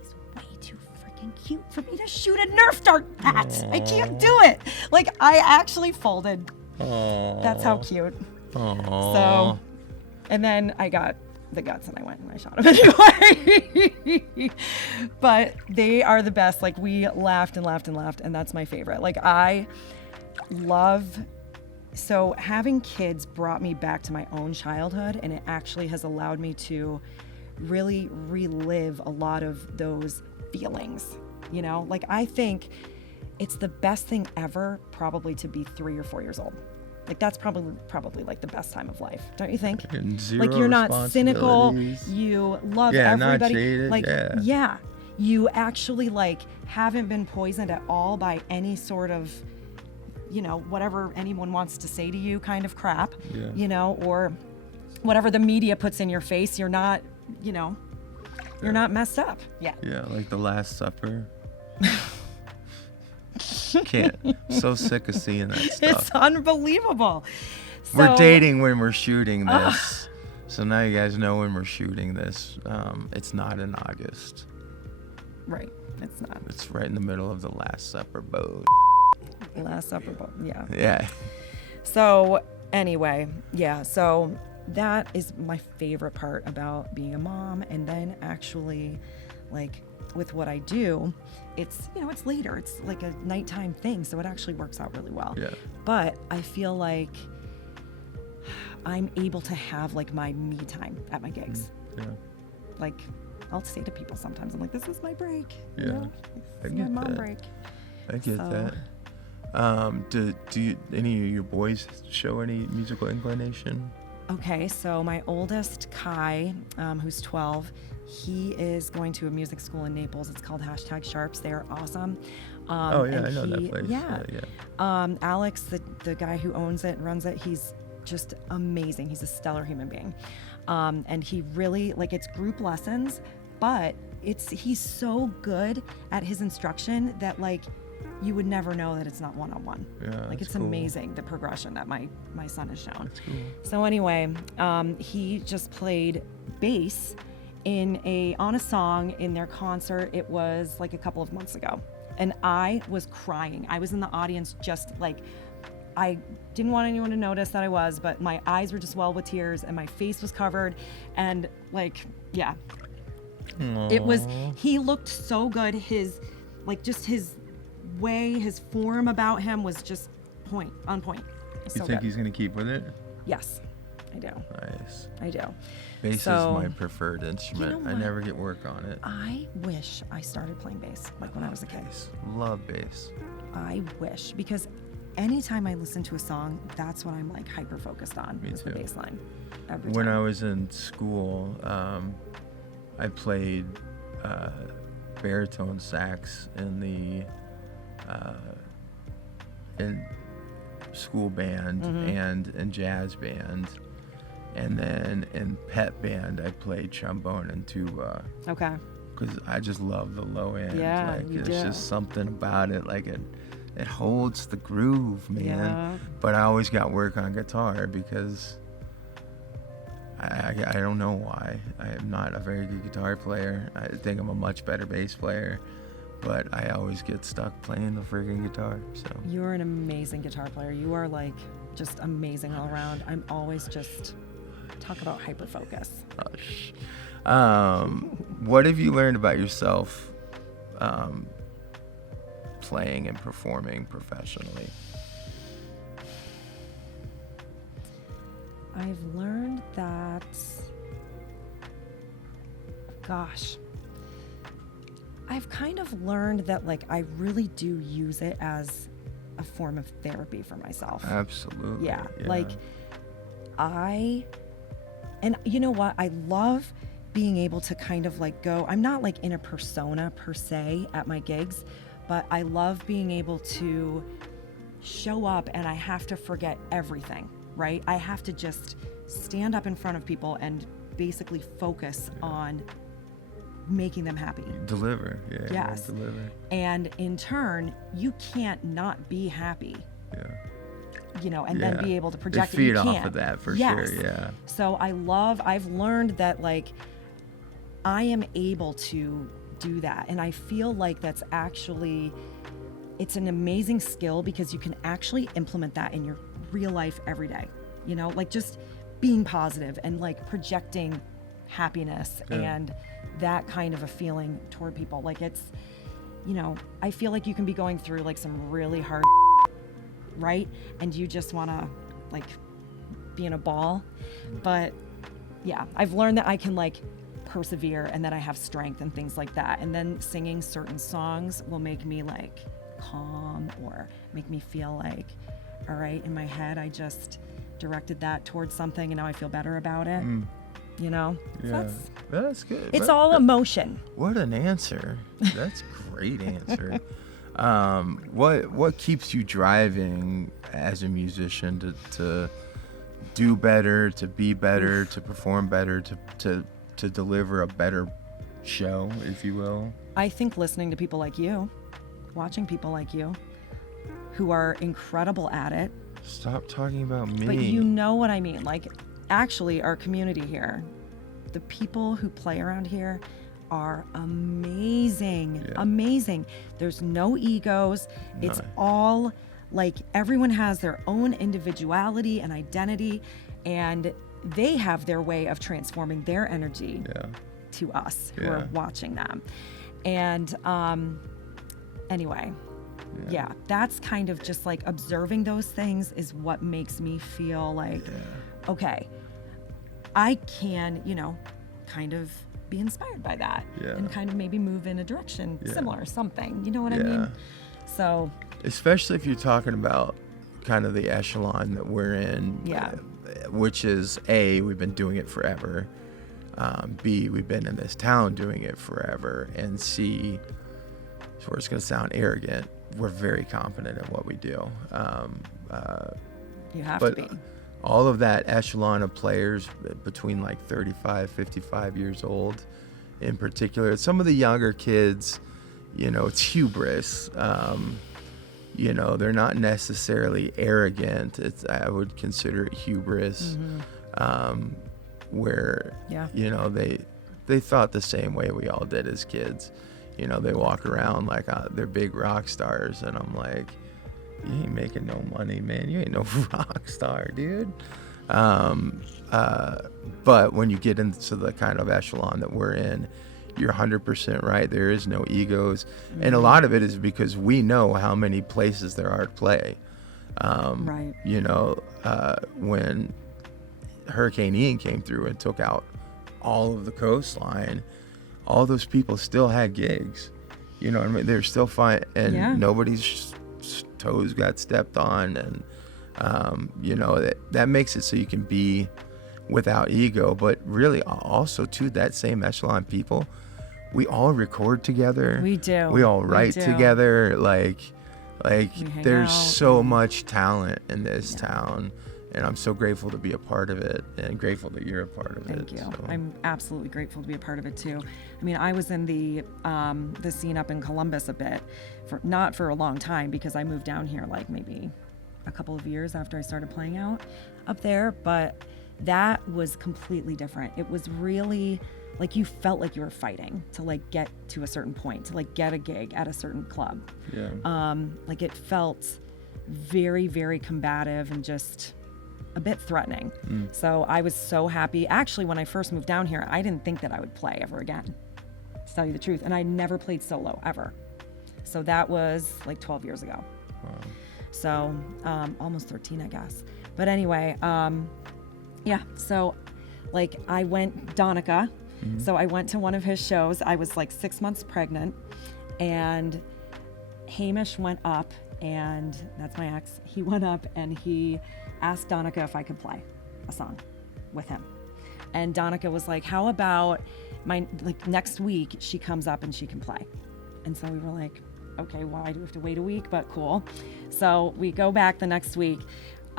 he's way too freaking cute for me to shoot a Nerf dart at. I can't do it. Like I actually folded. Aww. That's how cute. Aww. So, and then I got the guts and I went and I shot him anyway. But they are the best. Like we laughed and laughed and laughed, and that's my favorite. Like so having kids brought me back to my own childhood, and it actually has allowed me to really relive a lot of those feelings. Like I think it's the best thing ever probably to be 3 or 4 years old. Like that's probably like the best time of life, don't you think? And zero Like you're not cynical, responsibilities. you love Yeah, not everybody. jaded, like yeah. You actually like haven't been poisoned at all by any sort of whatever anyone wants to say to you kind of crap. Yeah. Or whatever the media puts in your face. You're not, you're not messed up. Yeah. Yeah, like The Last Supper. Can't. So sick of seeing that stuff. It's unbelievable. We're dating when we're shooting this. So now you guys know when we're shooting this. It's not in August. Right. It's not. It's right in the middle of the Last Supper boat. Last Supper, but yeah. Yeah. So anyway, yeah. So that is my favorite part about being a mom. And then actually, like with what I do, it's it's later. It's like a nighttime thing, so it actually works out really well. Yeah. But I feel like I'm able to have like my me time at my gigs. Yeah. Like I'll say to people sometimes, I'm like, this is my break. Yeah. This is my get mom that. break. I get So- that. Do any of your boys show any musical inclination? Okay, so my oldest, Kai, who's 12, he is going to a music school in Naples. It's called #Sharps. They are awesome. Oh yeah, and I know that place. Yeah. Yeah. Alex, the guy who owns it and runs it, he's just amazing. He's a stellar human being. And he really, like, it's group lessons, but he's so good at his instruction that, like, you would never know that it's not one-on-one. Yeah, Like, that's it's cool. amazing, the progression that my son has shown. That's cool. So anyway, he just played bass on a song in their concert. It was like a couple of months ago. And I was crying. I was in the audience just like, I didn't want anyone to notice that I was, but my eyes were just welled with tears and my face was covered. And like, yeah. He looked so good. His way, his form about him was just on point. You So think good. he's gonna keep with it? Yes, I do. Nice. I do. Bass So, is my preferred instrument. know I what? never get work on it. I wish I started playing bass like when I was a kid. Bass. Love bass. I wish, because anytime I listen to a song, that's what I'm like hyper focused on, Me is the too. bass line. Every When time. I was in school, I played baritone sax in the in school band and in jazz band, and then in pep band I played trombone and tuba Okay. because I just love the low end. Yeah, like you there's do. just something about it, like it holds the groove, man. Yeah. But I always got work on guitar because I don't know why. I am not a very good guitar player. I think I'm a much better bass player, but I always get stuck playing the friggin' guitar. So You're an amazing guitar player. You are like just amazing all around. I'm always just talk about hyper focus. hush. What have you learned about yourself playing and performing professionally? I've learned that, gosh, I've kind of learned that like I really do use it as a form of therapy for myself. Absolutely. Yeah, like and you know what? I love being able to kind of like go, I'm not like in a persona per se at my gigs, but I love being able to show up and I have to forget everything, right? I have to just stand up in front of people and basically focus on making them happy. Deliver. Yeah. Yes. Deliver. And in turn, you can't not be happy, Yeah. you know, and then Yeah. be able to They project it. feed You off can't. of that for Yes. sure. Yeah. So I've learned that like I am able to do that. And I feel like that's actually, it's an amazing skill because you can actually implement that in your real life every day. You know, like just being positive and like projecting happiness and that kind of a feeling toward people. Like it's, you know, I feel like you can be going through like some really hard, right? And you just want to like be in a ball. But yeah, I've learned that I can like persevere and that I have strength and things like that. And then singing certain songs will make me like calm or make me feel like, all right, in my head, I just directed that towards something and now I feel better about it. You know? So Yeah. That's good. it's That- all emotion. What an answer. That's a great answer. What keeps you driving as a musician to do better, to be better, to perform better, to deliver a better show, if you will? I think listening to people like you, watching people like you who are incredible at it, Stop talking about me. but you know what I mean. Like, actually, our community here, the people who play around here are amazing. Yeah. Amazing. There's no egos. It's No. all like everyone has their own individuality and identity, and they have their way of transforming their energy Yeah. to us who Yeah. are watching them. And anyway, yeah, that's kind of just like observing those things is what makes me feel like, okay, I can, you know, kind of be inspired by that Yeah. and kind of maybe move in a direction Yeah. similar, something, you know what I Yeah. mean? So, Especially if you're talking about kind of the echelon that we're in, Yeah. which is A, we've been doing it forever. B, we've been in this town doing it forever. And C, so it's going to sound arrogant, we're very confident in what we do. you have But to be. all of that echelon of players between like 35, 55 years old in particular, some of the younger kids, you know, it's hubris. You know, they're not necessarily arrogant. I would consider it hubris, where, Yeah. you know, they thought the same way we all did as kids. You know, they walk around like they're big rock stars, and I'm like, you ain't making no money, man. You ain't no rock star, dude. But when you get into the kind of echelon that we're in, you're 100% right. There is no egos. And a lot of it is because we know how many places there are to play. Right. You know, when Hurricane Ian came through and took out all of the coastline, all those people still had gigs. You know what I mean? They're still fine, and nobody's toes got stepped on, and you know, that makes it so you can be without ego. But really, also too, that same echelon people, we all record together. We do. We all write together. Like there's out so much talent in this town, and I'm so grateful to be a part of it, and grateful that you're a part of it. Thank you. So. I'm absolutely grateful to be a part of it too. I mean, I was in the scene up in Columbus a bit, not for a long time, because I moved down here like maybe a couple of years after I started playing out up there, but that was completely different. It was really like you felt like you were fighting to like get to a certain point, to like get a gig at a certain club. Yeah. Like it felt very, very combative and just a bit threatening. So I was so happy. Actually, when I first moved down here, I didn't think that I would play ever again, to tell you the truth. And I never played solo ever. So that was like 12 years ago. Wow. So almost 13, I guess. But anyway, yeah. So like I went Donica. So I went to one of his shows. I was like 6 months pregnant, and Hamish went up, and that's my ex. He went up and he asked Donica if I could play a song with him. And Donica was like, how about next week she comes up and she can play. And so we were like, okay, why do we have to wait a week? But cool. So we go back the next week.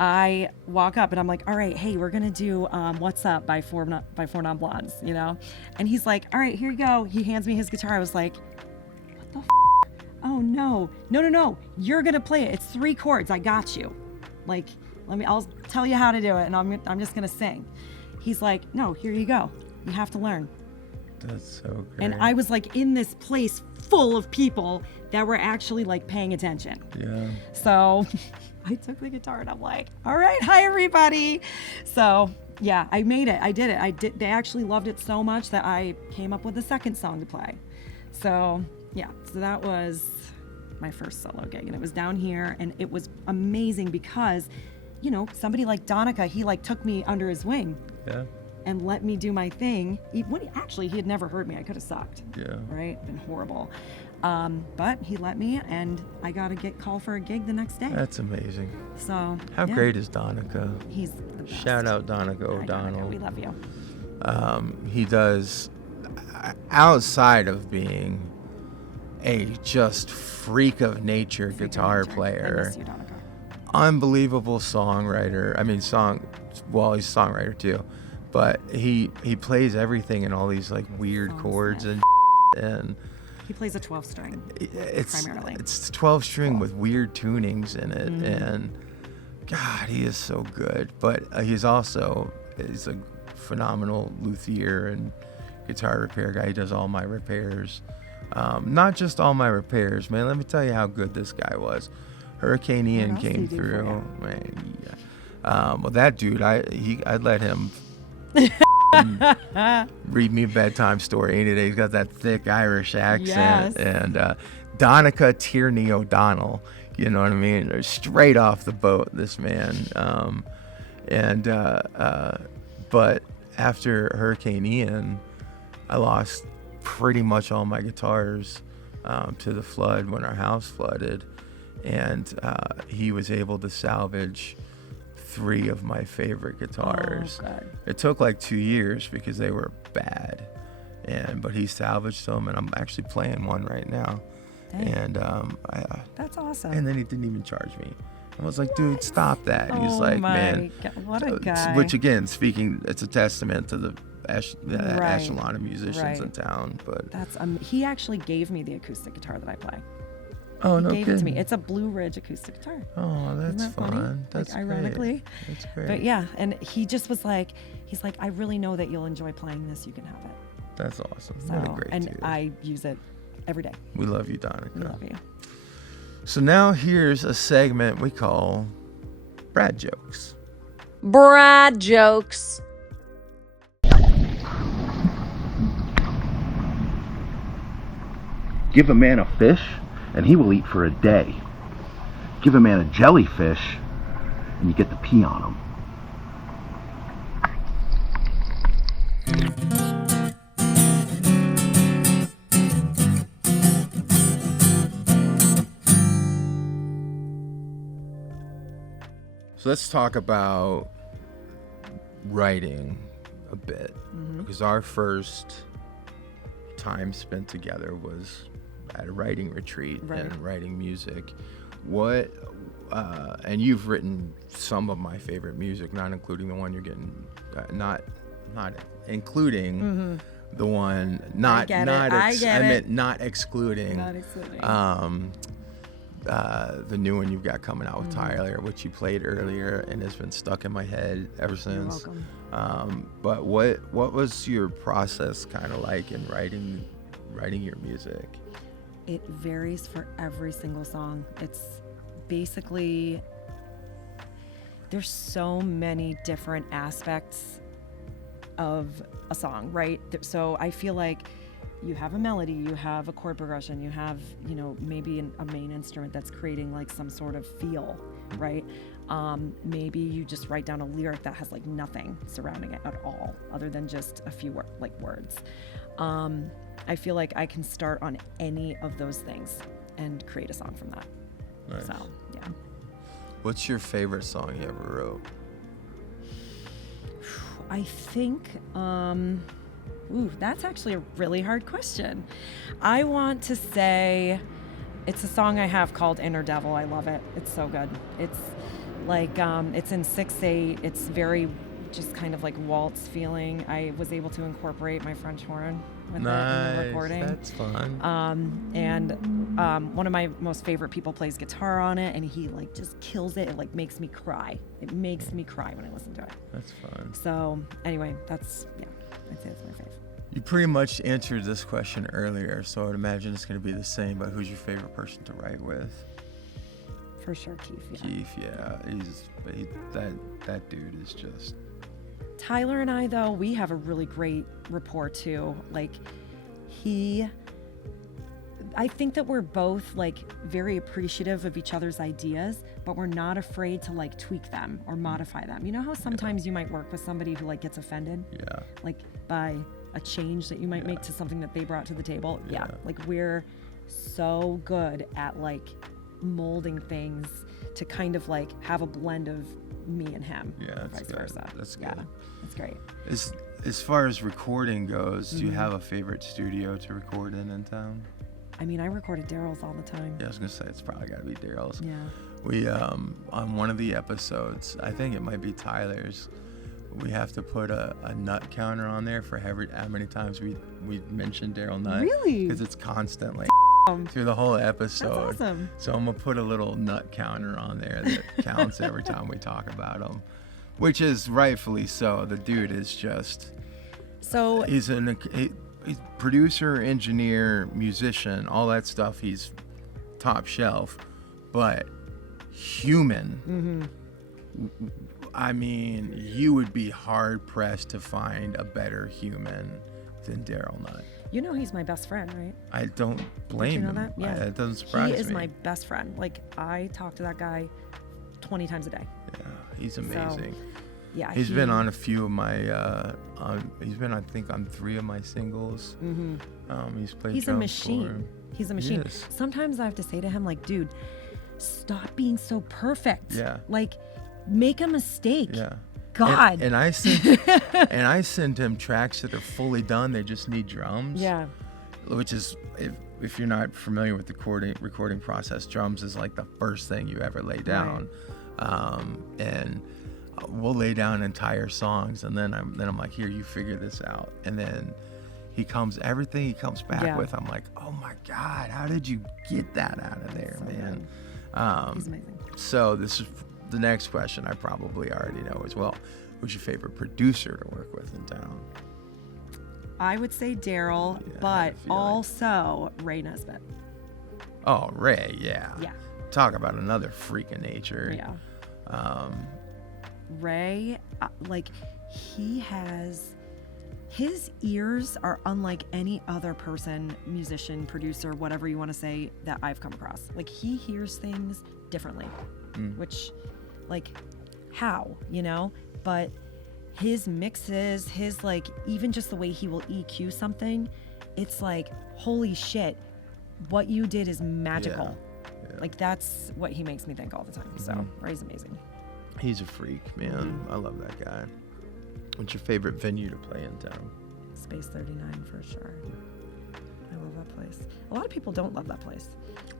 I walk up and I'm like, all right, hey, we're gonna do What's Up by Four Non Blondes, you know? And he's like, all right, here you go. He hands me his guitar. I was like, what the Oh no, you're gonna play it. It's 3 chords, I got you. Like, I'll tell you how to do it, and I'm just gonna sing. He's like, no, here you go. You have to learn. That's so great. And I was like in this place full of people that were actually like paying attention. Yeah. So I took the guitar and I'm like, all right, hi everybody. So yeah, I made it. I did it. They actually loved it so much that I came up with a second song to play. So yeah, so that was my first solo gig, and it was down here, and it was amazing because, you know, somebody like Donica, he like took me under his wing. Yeah. And let me do my thing. He had never heard me. I could have sucked. Yeah. Right? Been horrible. But he let me, and I got a call for a gig the next day. That's amazing. So How great is Donica? He's the best. Shout out Donica Hi, O'Donnell. Donica, we love you. He does, outside of being a just freak of nature guitar player, I miss you, Donica. unbelievable songwriter. I mean, he's a songwriter too, but he plays everything in all these like weird chords and He plays a 12-string primarily. It's 12-string with weird tunings in it, and God, he is so good. But he's a phenomenal luthier and guitar repair guy. He does all my repairs. Not just all my repairs, man. Let me tell you how good this guy was. Hurricane Ian came through, man. Yeah. Well, that dude, I'd let him read me a bedtime story any day. He's got that thick Irish accent. Yes. And Donica Tierney O'Donnell, you know what I mean? Straight off the boat, this man. But after Hurricane Ian, I lost pretty much all my guitars to the flood when our house flooded, and he was able to salvage 3 of my favorite guitars. Oh, God. It took like 2 years because they were bad, but he salvaged them, and I'm actually playing one right now. Dang. And That's awesome. and then he didn't even charge me. I was like, dude, stop that. And he's Oh like, my man, God, what a guy. which again, it's a testament to the Right. echelon of musicians in town. But That's he actually gave me the acoustic guitar that I play. oh He no, gave it to me. kidding. It's a Blue Ridge acoustic guitar. Oh, that's Isn't that funny? fun. That's like, ironically. great. That's great. But yeah, and he just was like, he's like, I really know that you'll enjoy playing this. You can have it. That's awesome. So, What a great and dude. I use it every day. We love you, Donica. We love you. So now here's a segment we call Brad Jokes. Brad jokes. Give a man a fish, and he will eat for a day. Give a man a jellyfish, and you get to pee on him. So let's talk about writing a bit, because our first time spent together was at a writing retreat and writing music. What and you've written some of my favorite music, not including the one you're getting, not including the one, not excluding. The new one you've got coming out with Tyler, which you played earlier and has been stuck in my head ever since. You're welcome. But what was your process kind of like in writing your music? It varies for every single song. It's basically, there's so many different aspects of a song, right? So I feel like you have a melody, you have a chord progression, you have, maybe a main instrument that's creating like some sort of feel, right? Maybe you just write down a lyric that has like nothing surrounding it at all, other than just a few words. I feel like I can start on any of those things and create a song from that. Nice. So, yeah. What's your favorite song you ever wrote? I think, that's actually a really hard question. I want to say it's a song I have called Inner Devil. I love it. It's so good. It's like, it's in 6/8. It's very just kind of like waltz feeling. I was able to incorporate my French horn with it in the recording. That's fun. One of my most favorite people plays guitar on it, and he like just kills it. It like makes me cry. It makes me cry when I listen to it. That's fun. So anyway, I'd say that's my favorite. You pretty much answered this question earlier, so I would imagine it's going to be the same, but who's your favorite person to write with? For sure, Keith. Yeah. Keith, yeah. That dude is just... Tyler and I, though, we have a really great rapport, too. Like, I think that we're both, like, very appreciative of each other's ideas, but we're not afraid to, like, tweak them or modify them. You know how sometimes you might work with somebody who, like, gets offended? Yeah. Like, by a change that you might make to something that they brought to the table? Yeah. Like, we're so good at, like, molding things to kind of, like, have a blend of me and him, yeah, or vice versa. That's good. Yeah, that's great. As far as recording goes, do you have a favorite studio to record in town? I mean, I record at Daryl's all the time. Yeah, I was gonna say it's probably gotta be Daryl's. Yeah. We on one of the episodes, I think it might be Tyler's, we have to put a nut counter on there for how many times we mentioned Daryl Nut. Really? Because it's constantly through the whole episode. That's awesome. So I'm gonna put a little nut counter on there that counts every time we talk about him, which is rightfully so. The dude is just... So he's he's producer, engineer, musician, all that stuff. He's top shelf, but human. I mean, you would be hard pressed to find a better human than Daryl Nutt. you know he's my best friend, right? I don't blame Did you know him. that? Yeah. It doesn't surprise me. He is my best friend. Like, I talk to that guy 20 times a day. Yeah, he's amazing. Yeah, he's been on a few of my. He's been, I think, on 3 of my singles. He's played. He's a drums machine. He's a machine. Yes. Sometimes I have to say to him, like, dude, stop being so perfect. Yeah. Like, make a mistake. Yeah. God. And I send him tracks that are fully done. They just need drums. Yeah. Which is, if you're not familiar with the recording process, drums is like the first thing you ever lay down. Right. And we'll lay down entire songs, and then I'm like, here, you figure this out. And then everything he comes back with, I'm like, oh my God, how did you get that out of there, man? He's amazing. So this is the next question I probably already know as well. Who's your favorite producer to work with in town? I would say Daryl, but also Ray Nesbitt. Oh, Ray, yeah. Yeah. Talk about another freak of nature. Yeah. Ray, his ears are unlike any other person, musician, producer, whatever you want to say, that I've come across. Like, he hears things differently, which, like, how, you know? But his mixes, his, like, even just the way he will EQ something, it's like, holy shit, what you did is magical. Yeah. Like, that's what he makes me think all the time. So, Ray's amazing. He's a freak, man. I love that guy. What's your favorite venue to play in town? Space 39 for sure. I love that place. A lot of people don't love that place.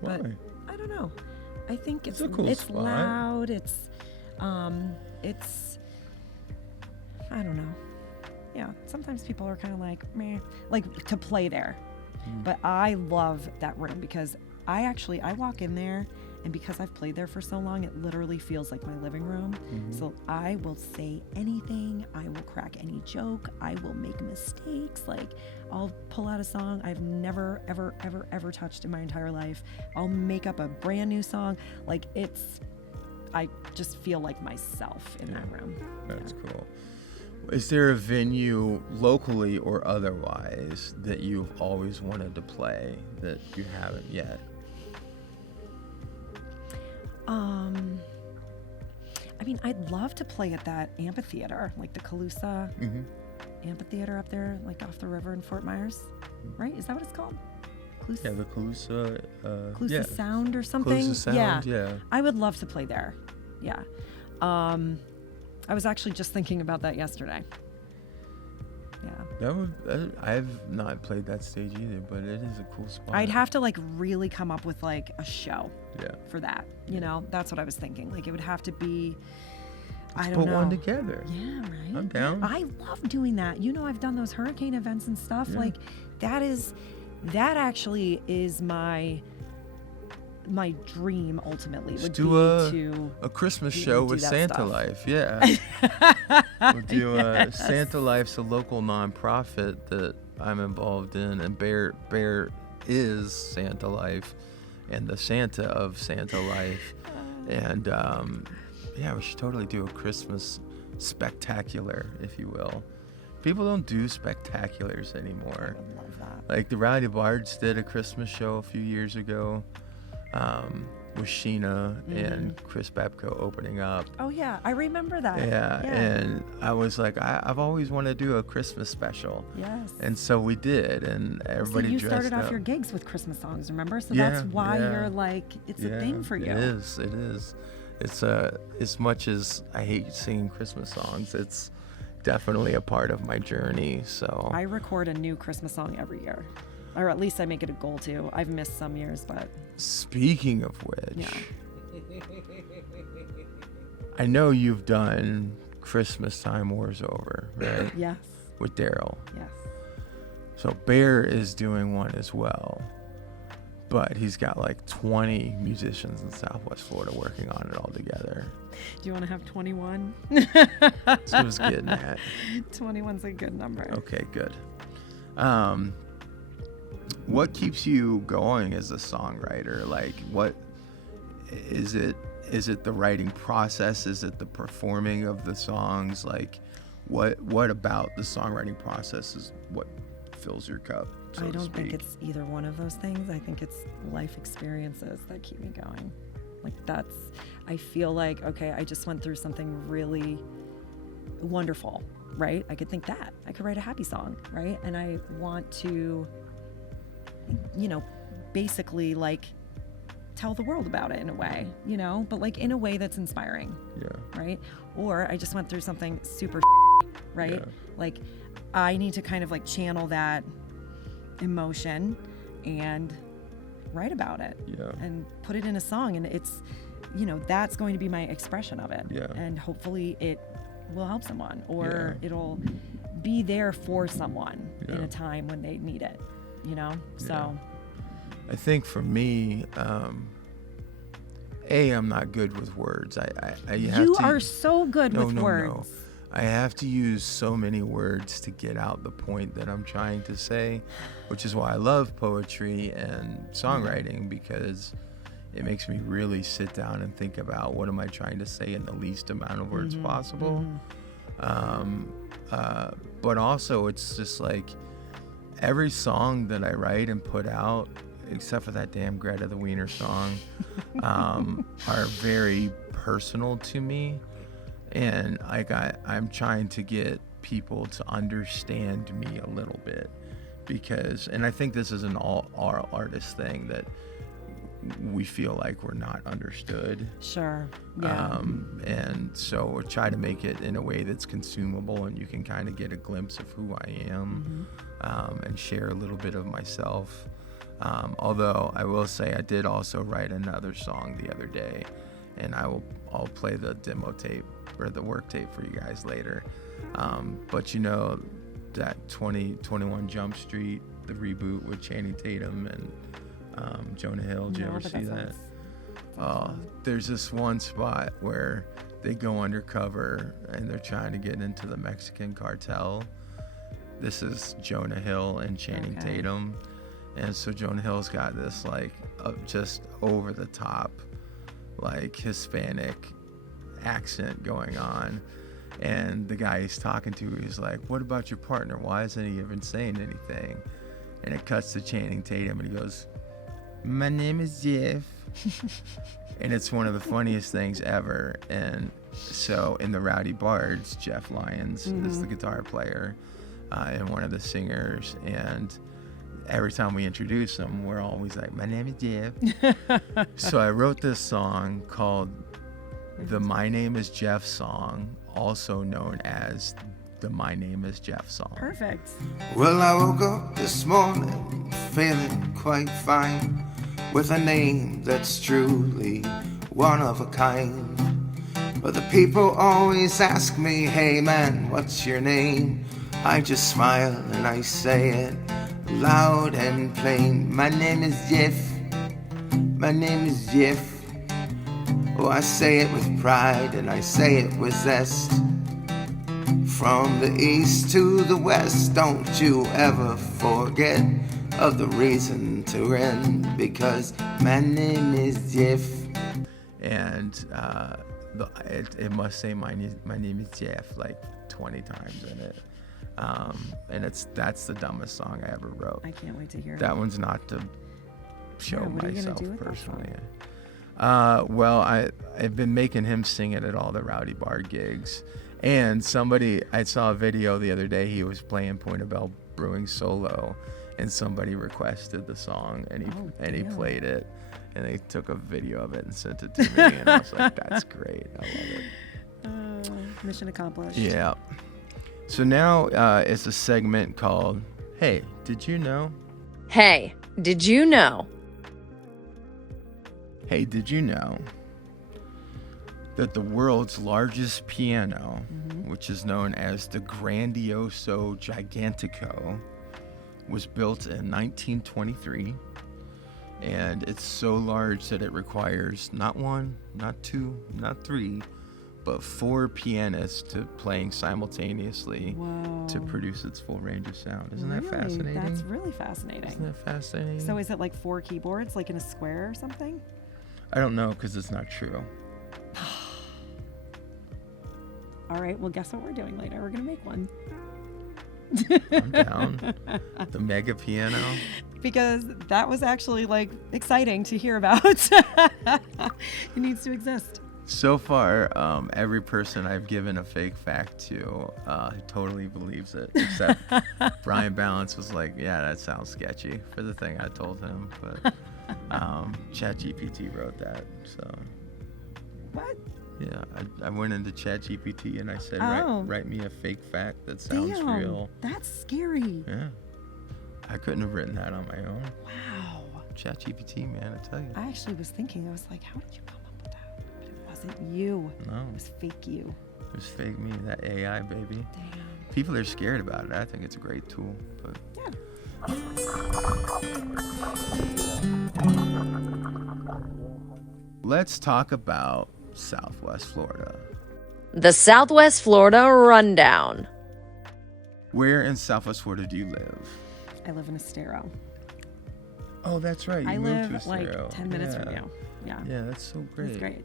But Why? I don't know. I think it's a cool spot. loud. It's I don't know. Yeah, sometimes people are kind of like meh, like to play there. But I love that room because I walk in there, and because I've played there for so long, it literally feels like my living room. So I will say anything. I will crack any joke. I will make mistakes. Like, I'll pull out a song I've never, ever, ever, ever touched in my entire life. I'll make up a brand new song. Like, I just feel like myself in that room. That's cool. Is there a venue locally or otherwise that you've always wanted to play that you haven't yet? I mean, I'd love to play at that amphitheater, like the Calusa amphitheater up there, like off the river in Fort Myers, right? Is that what it's called? Calusa? Yeah, the Calusa. Calusa Sound or something? Calusa Sound, yeah. I would love to play there. Yeah. I was actually just thinking about that yesterday. Yeah. I've not played that stage either, but it is a cool spot. I'd have to like really come up with like a show for that. You know, that's what I was thinking. Like it would have to be, I don't know. Put one together. Yeah, right. I'm down. I love doing that. You know, I've done those hurricane events and stuff. Like that actually is my dream ultimately would be a Christmas show with Santa stuff. Life. Yeah. We'll do Santa Life's a local nonprofit that I'm involved in, and Bear is Santa Life and the Santa of Santa Life. And yeah, we should totally do a Christmas spectacular, if you will. People don't do spectaculars anymore. I love that. Like the Rowdy Bards did a Christmas show a few years ago. With Sheena and Chris Babko opening up. Oh yeah, I remember that. Yeah, and I was like, I've always wanted to do a Christmas special. Yes. And so we did, and everybody so you dressed started off up. your gigs with Christmas songs, remember? So Yeah, that's why yeah. you're like, it's a thing for you. It is. It's as much as I hate singing Christmas songs, it's definitely a part of my journey. So I record a new Christmas song every year. Or at least I make it a goal to. I've missed some years, but speaking of which, yeah. I know you've done Christmas Time War's Over, right? Yes. With Daryl. Yes. So Bear is doing one as well, but he's got like 20 musicians in Southwest Florida working on it all together. Do you want to have 21? That's what I was getting at. 21's a good number. Okay, good. What keeps you going as a songwriter? Like, what is it? Is it the writing process? Is it the performing of the songs? Like, what about the songwriting process is what fills your cup? So I to don't think speak? it's either one of those things. I think it's life experiences that keep me going. Like I feel like, okay, I just went through something really wonderful, right? I could think that. I could write a happy song, right? And I want to, basically like tell the world about it in a way, but like in a way that's inspiring. Yeah. Right? Or I just went through something super right? Yeah. Like I need to kind of like channel that emotion and write about it. Yeah. And put it in a song, and it's that's going to be my expression of it. Yeah. And hopefully it will help someone, or Yeah. it'll be there for someone in Yeah. a time when they need it, so Yeah. I think for me, I'm not good with words. I have you to, are so good with no. words. I have to use so many words to get out the point that I'm trying to say, which is why I love poetry and songwriting, because it makes me really sit down and think about what am I trying to say in the least amount of words possible. But also it's just like every song that I write and put out, except for that damn Greta the Wiener song, are very personal to me. And I'm trying to get people to understand me a little bit, and I think this is an all artist thing, that we feel like we're not understood. Sure. Yeah. And so we'll try to make it in a way that's consumable and you can kind of get a glimpse of who I am, and share a little bit of myself. Although I will say I did also write another song the other day, and I'll play the demo tape or the work tape for you guys later. But you know, that 2021 Jump Street, the reboot with Channing Tatum and Jonah Hill. Did you ever see that? There's this one spot where they go undercover and they're trying to get into the Mexican cartel. This is Jonah Hill and Channing Tatum. And so Jonah Hill's got this like just over the top like Hispanic accent going on. And the guy he's talking to, he's like, "What about your partner? Why isn't he even saying anything?" And it cuts to Channing Tatum and he goes, "My name is Jeff." And it's one of the funniest things ever. And so in the Rowdy Bards, Jeff Lyons is the guitar player and one of the singers. And every time we introduce him, we're always like, "My name is Jeff." So I wrote this song called the My Name is Jeff song, also known as the My Name is Jeff song. Perfect. Well, I woke up this morning feeling quite fine, with a name that's truly one of a kind. But the people always ask me, "Hey man, what's your name?" I just smile and I say it loud and plain. "My name is Jeff. My name is Jeff." Oh, I say it with pride and I say it with zest. From the east to the west, don't you ever forget of the reason to end, because my name is Jeff. And it must say my name is Jeff like 20 times in it. And that's the dumbest song I ever wrote. I can't wait to hear that one's not to show what are you gonna myself do with personally. that Well, I've been making him sing it at all the Rowdy Bar gigs. And I saw a video the other day, he was playing Point of Bell Brewing solo, and somebody requested the song, and he played it, and they took a video of it and sent it to me, and I was like, "That's great, I love it." Mission accomplished. Yeah. So now it's a segment called "Hey, Did You Know?" Hey, did you know? Hey, did you know that the world's largest piano, which is known as the Grandioso Gigantico, was built in 1923, and it's so large that it requires not one, not two, not three, but 4 pianists to playing simultaneously to produce its full range of sound. Isn't that fascinating? That's really fascinating. Isn't that fascinating? So is it like 4 keyboards, like in a square or something? I don't know, because it's not true. All right, well, guess what we're doing later? We're going to make one. I'm down. The mega piano. Because that was actually like exciting to hear about. It needs to exist. So far, every person I've given a fake fact to totally believes it, except Brian Balance was like, "Yeah, that sounds sketchy," for the thing I told him. But ChatGPT wrote that, so. What? Yeah, I went into ChatGPT and I said, Oh. write me a fake fact that sounds Damn, real. that's scary. Yeah. I couldn't have written that on my own. Wow. ChatGPT, man, I tell you. I actually was thinking, I was like, how did you come up with that? But it wasn't you. No. It was fake you. It was fake me, that AI, baby. Damn. People are scared about it. I think it's a great tool, but Yeah. let's talk about Southwest Florida. The Southwest Florida Rundown. Where in Southwest Florida do you live? I live in Estero. Oh, that's right. You I moved live to like Estero. 10 minutes from you. Yeah. Yeah, that's so great. It's great.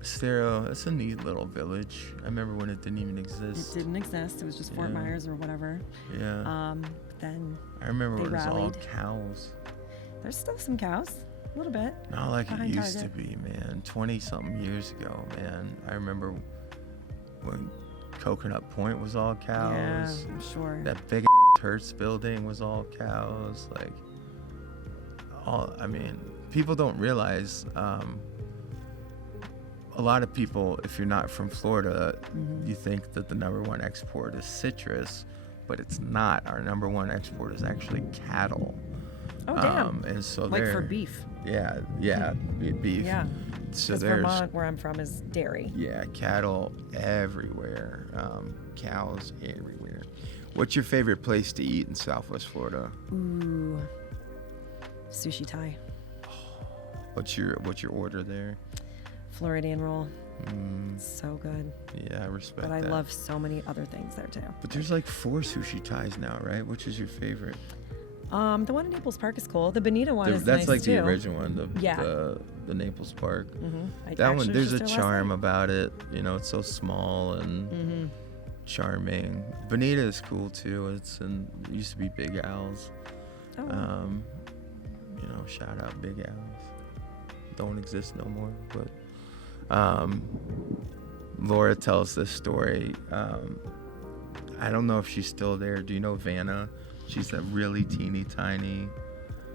Estero, that's a neat little village. I remember when it didn't even It exist. didn't exist. It was just Fort Yeah. Myers or whatever. Yeah. Then I remember they it was all rallied. cows. there's still some cows. A little bit. Not like it Behind used Target. to be, man. 20-something years ago, man. I remember when Coconut Point was all cows. Yeah, I'm sure. That big Hertz building was all cows. Like, people don't realize, a lot of people, if you're not from Florida, you think that the number one export is citrus, but it's not. Our number one export is actually cattle. Oh, damn. And so Like they're, for beef. Yeah, beef. Yeah. So Because there's Vermont, where I'm from, is dairy. yeah, cattle everywhere, cows everywhere. What's your favorite place to eat in Southwest Florida? Ooh. Sushi Thai. What's your order there? Floridian roll. So good. Yeah, I respect But I that. love so many other things there too. But there's like 4 sushi ties now, right? Which is your favorite? The one in Naples Park is cool. The Bonita one is That's nice like too. the original one, Yeah. the Naples Park. I That one, actually there's a just did last charm night. about it. You know, it's so small and charming. Bonita is cool too. It used to be Big Al's. Oh, You know, shout out Big Al's. Don't exist no more. But Laura tells this story. I don't know if she's still there. Do you know Vanna? She's that really teeny tiny.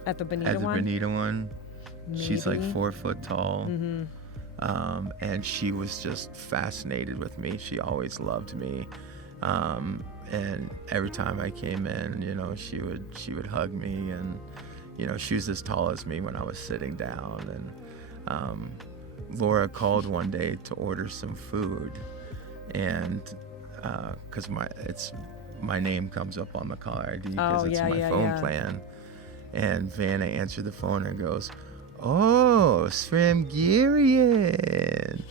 at the Bonita At the one. Bonita one. She's like Maybe. 4 foot tall. And she was just fascinated with me. She always loved me. And every time I came in, you know, she would hug me, and you know, she was as tall as me when I was sitting down. And Laura called one day to order some food, and because my name comes up on the caller ID because Oh, it's yeah, my yeah, phone yeah. plan. And Vanna answered the phone and goes, "Oh, Sramgirian."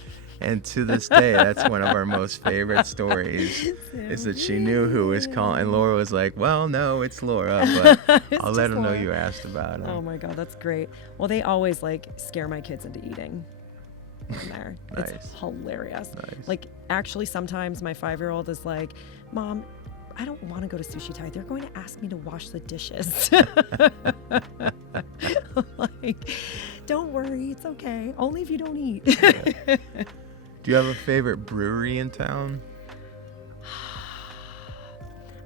And to this day, that's one of our most favorite stories, is that she knew who was calling. And Laura was like, "Well, no, it's Laura, but I'll let just them know Laura. you asked about him." Oh my god, that's great. Well, they always like scare my kids into eating in there. Nice. It's hilarious. Nice. Like actually sometimes my 5-year-old is like, "Mom, I don't want to go to Sushi Thai. They're going to ask me to wash the dishes." Like, don't worry, it's okay. Only if you don't eat. Do you have a favorite brewery in town?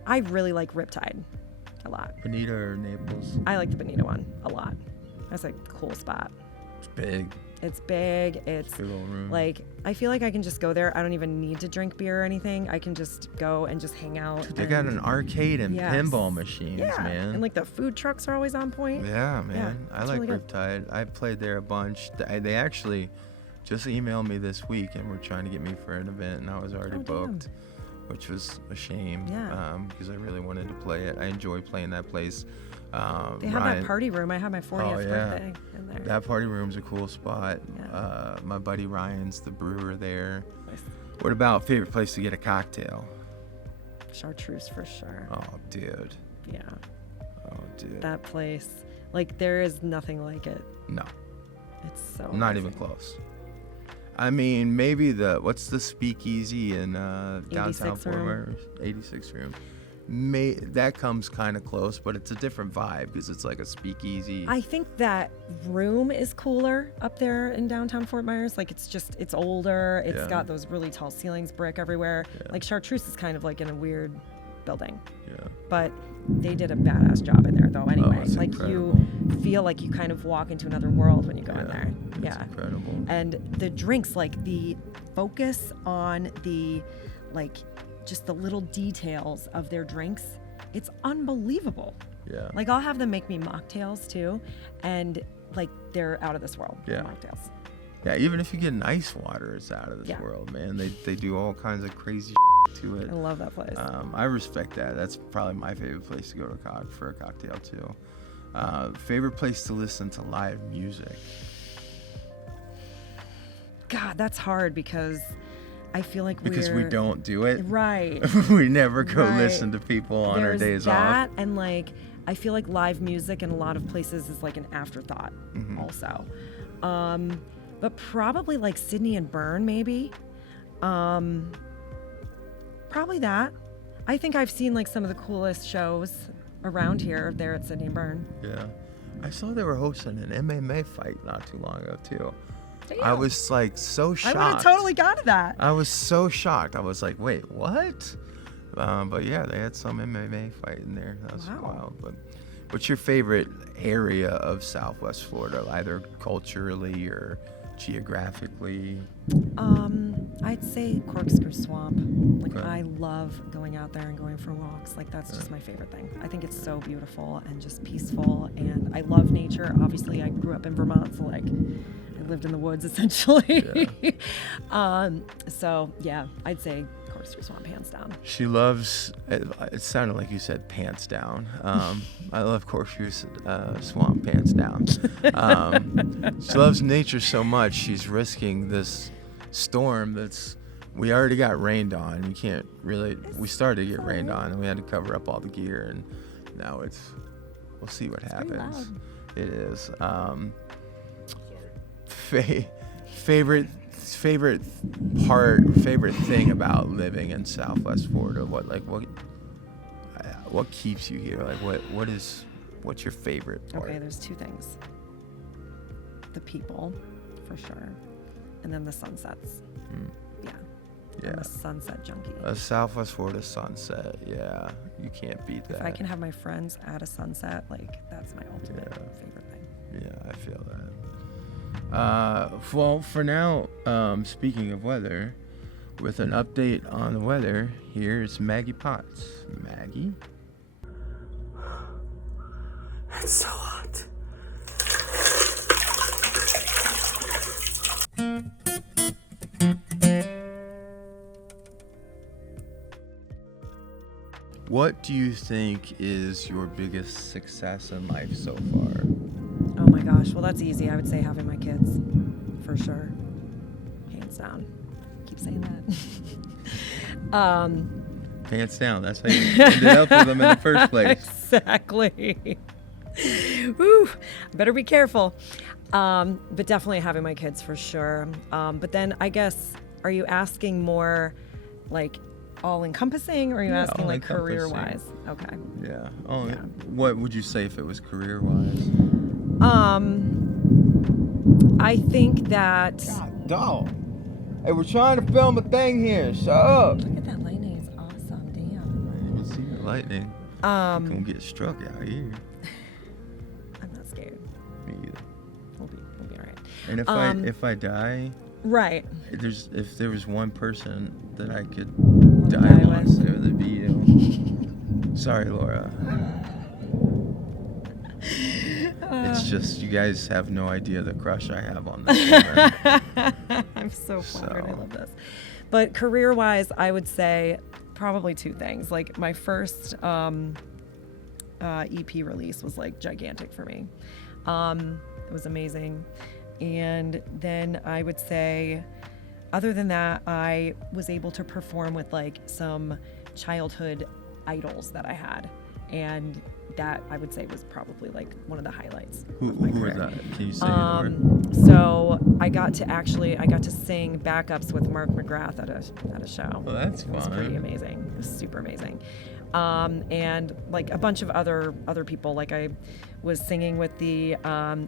I really like Riptide a lot. Bonita or Naples? I like the Bonita one a lot. That's a cool spot. It's big. It's big. It's Big old room. like, I feel like I can just go there. I don't even need to drink beer or anything. I can just go and just hang out. They got an arcade and Yes. pinball machines, yeah, man. and like the food trucks are always on point. Yeah, man. I it's like really good. Riptide. I played there a bunch. They actually just emailed me this week and were trying to get me for an event, and I was already Oh, damn. booked, which was a shame. Yeah. Because I really wanted to play it. I enjoy playing that place. They have that party room. I had my 40th birthday in there. That party room's a cool spot. Yeah. My buddy Ryan's the brewer there. Nice. What about favorite place to get a cocktail? Chartreuse for sure. Oh, dude. Yeah, Oh, dude. that place. Like there is nothing like it. No. It's so. Not amazing. even close. I mean, maybe what's the speakeasy in downtown 86 Fort room. Myers? 86 room. That comes kind of close, but it's a different vibe because it's like a speakeasy. I think that room is cooler up there in downtown Fort Myers. Like it's older. It's Yeah. got those really tall ceilings, brick everywhere. Like Chartreuse is kind of like in a weird building. Yeah. But they did a badass job in there though anyway. it's Like incredible. you feel like you kind of walk into another world when you go in Yeah, there. it's Yeah. incredible. And the drinks, like the focus on the like just the little details of their drinks, it's unbelievable. Yeah. Like I'll have them make me mocktails too, and like they're out of this world. Yeah. Mocktails. Yeah, even if you get an ice water, it's out of this Yeah. world, man. They do all kinds of crazy to it. I love that place. I respect that. That's probably my favorite place to go to for a cocktail too. Favorite place to listen to live music? God, that's hard because I feel like Because we don't do it. Right. We never go Right. listen to people on our There's days that, off. and like I feel like live music in a lot of places is like an afterthought Mm-hmm. also. But probably like Sydney and Bern maybe. Probably that. I think I've seen like some of the coolest shows around here there at Sydney and Bern. Yeah. I saw they were hosting an MMA fight not too long ago too. I Damn. was like so I shocked. would have totally gone to that. I was so shocked. I was like, wait, what? But yeah, they had some MMA fight in there. That was Wow. wild. But what's your favorite area of Southwest Florida, either culturally or geographically? I'd say Corkscrew Swamp. Like, Okay. I love going out there and going for walks. Like, that's just my favorite thing. I think it's so beautiful and just peaceful, and I love nature. Obviously, I grew up in Vermont, so like, I lived in the woods essentially. So yeah, I'd say Corkscrew Swamp, hands down. She loves, it sounded like you said pants down. I love Corkscrew Swamp, pants down. She loves nature so much, she's risking this storm we already got rained on. You can't really, we started to get rained on and we had to cover up all the gear, and now we'll see what happens. It is. Favorite thing about living in Southwest Florida? What keeps you here? Like what's your favorite part? Okay, there's two things. The people, for sure, and then the sunsets. Yeah. Yeah. I'm a sunset junkie. A Southwest Florida sunset. Yeah, you can't beat that. If I can have my friends at a sunset, like, that's my ultimate favorite thing. Yeah, I feel that. Well, for now, speaking of weather, with an update on the weather, here's Maggie Potts. Maggie? It's so hot. What do you think is your biggest success in life so far? Oh my gosh, well, that's easy. I would say having my kids, for sure. Hands down. Keep saying that. Pants down. That's how you ended up with them in the first place. Exactly. Woo, better be careful. But definitely having my kids, for sure. But then I guess, are you asking more like all-encompassing, or are you asking like all-encompassing. career-wise? Okay. Yeah. Yeah. What would you say if it was career-wise? I think that. God, dog. Hey, we're trying to film a thing here. Shut up. Look at that lightning. It's awesome. Damn. I didn't see the lightning. I'm gonna get struck out here. I'm not scared. Me either. We'll be all right. And if I die, Right. if there was one person that I could Wanna die die once, with? it would be you. Sorry, Laura. It's just you guys have no idea the crush I have on this woman. I'm so flattered. I So- love this. But career-wise, I would say probably two things. Like, my first EP release was like gigantic for me. It was amazing. And then I would say, other than that, I was able to perform with like some childhood idols that I had. And that, I would say, was probably like one of the highlights Who of my was career. that? Can you say it? So I got to sing backups with Mark McGrath at a show. Well, that's It was pretty fun. amazing. It was super amazing. And like a bunch of other people. Like, I was singing with the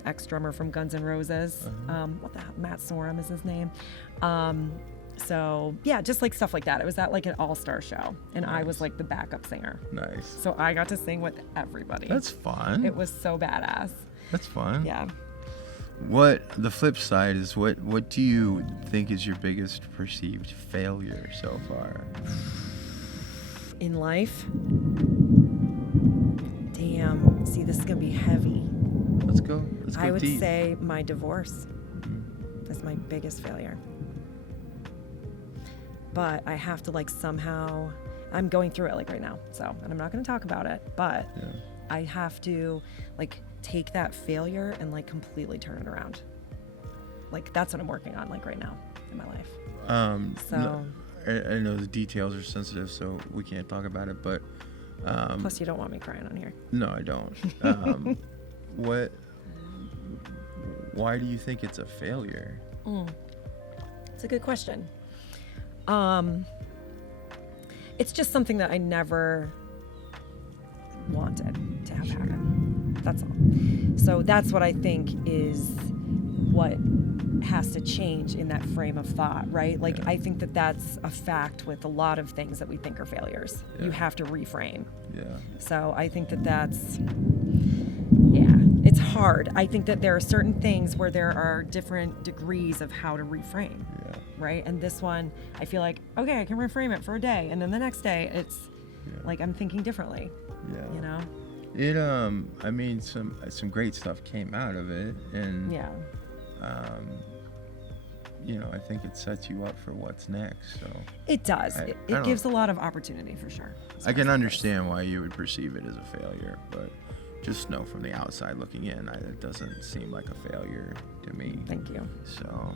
ex-drummer from Guns N' Roses. What the hell? Matt Sorum is his name. So yeah, just like stuff like that. It was at like an all-star show, and I was like the backup singer. Nice. So I got to sing with everybody. That's fun. It was so badass. That's fun. Yeah. The flip side is what do you think is your biggest perceived failure so far? In life? Damn. See, this is gonna be heavy. Let's go. Let's go I would deep. say my divorce is my biggest failure. But I have to like somehow, I'm going through it like right now, so, and I'm not gonna talk about it, but Yeah. I have to like take that failure and like completely turn it around. Like, that's what I'm working on like right now in my life. So- no, I know the details are sensitive, so we can't talk about it, but Plus, you don't want me crying on here. no, I don't. Why do you think it's a failure? It's a good question. It's just something that I never wanted to have happen. That's all. So that's what I think is what has to change in that frame of thought, right? Like, Yeah. I think that that's a fact with a lot of things that we think are failures. You Yeah. have to reframe. Yeah. So I think that that's Yeah, it's hard. I think that there are certain things where there are different degrees of how to reframe, right? And this one, I feel like, okay, I can reframe it for a day, and then the next day, it's like I'm thinking differently. Yeah. You know? It I mean, some great stuff came out of it, and Yeah. you know, I think it sets you up for what's next. So It does. I It don't- gives a lot of opportunity for sure. I can understand why you would perceive it as a failure, but just know from the outside looking in, it doesn't seem like a failure to me. Thank you. So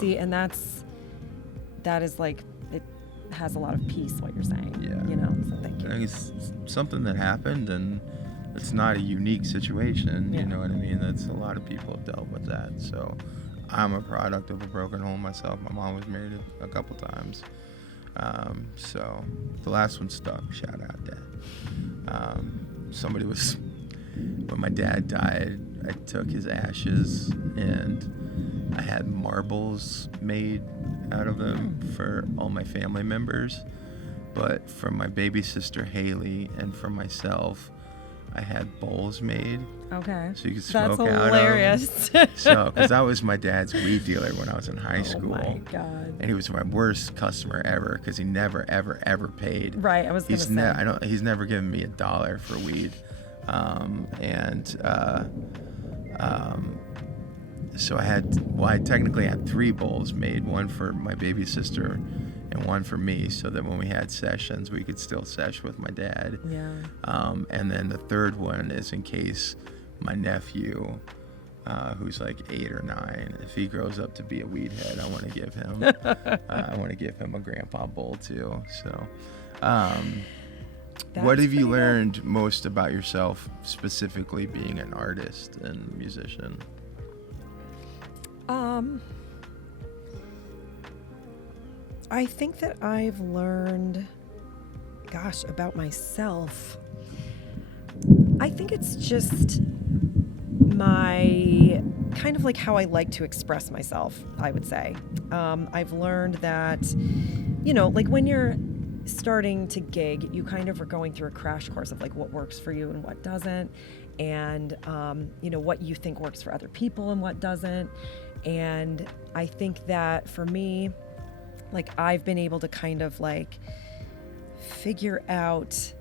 See, and that is like, it has a lot of peace, what you're saying. Yeah. You know, so thank I you. think it's something that happened, and it's not a unique situation. Yeah. You know what I mean? That's a lot of people have dealt with that. So I'm a product of a broken home myself. My mom was married a couple times. So the last one stuck. Shout out, Dad. When my dad died, I took his ashes and I had marbles made out of them for all my family members. But for my baby sister Haley and for myself, I had bowls made Okay. so you could smoke That's out hilarious. of. So, because I was my dad's weed dealer when I was in high Oh school. my God. And he was my worst customer ever because he never, ever, ever paid. Right, I was gonna say. He's never given me $1 for weed. So I technically had 3 bowls made, one for my baby sister and one for me, so that when we had sessions, we could still sesh with my dad. Yeah. And then the third one is in case my nephew, who's like 8 or 9, if he grows up to be a weed head, I want to give him, a grandpa bowl too. So, what That's have you pretty good. learned most about yourself, specifically being an artist and musician? I think that I've learned, about myself. I think it's just my kind of like how I like to express myself, I would say. I've learned that, like when you're starting to gig, you kind of are going through a crash course of like what works for you and what doesn't, and what you think works for other people and what doesn't. And I think that for me, like I've been able to kind of like figure out,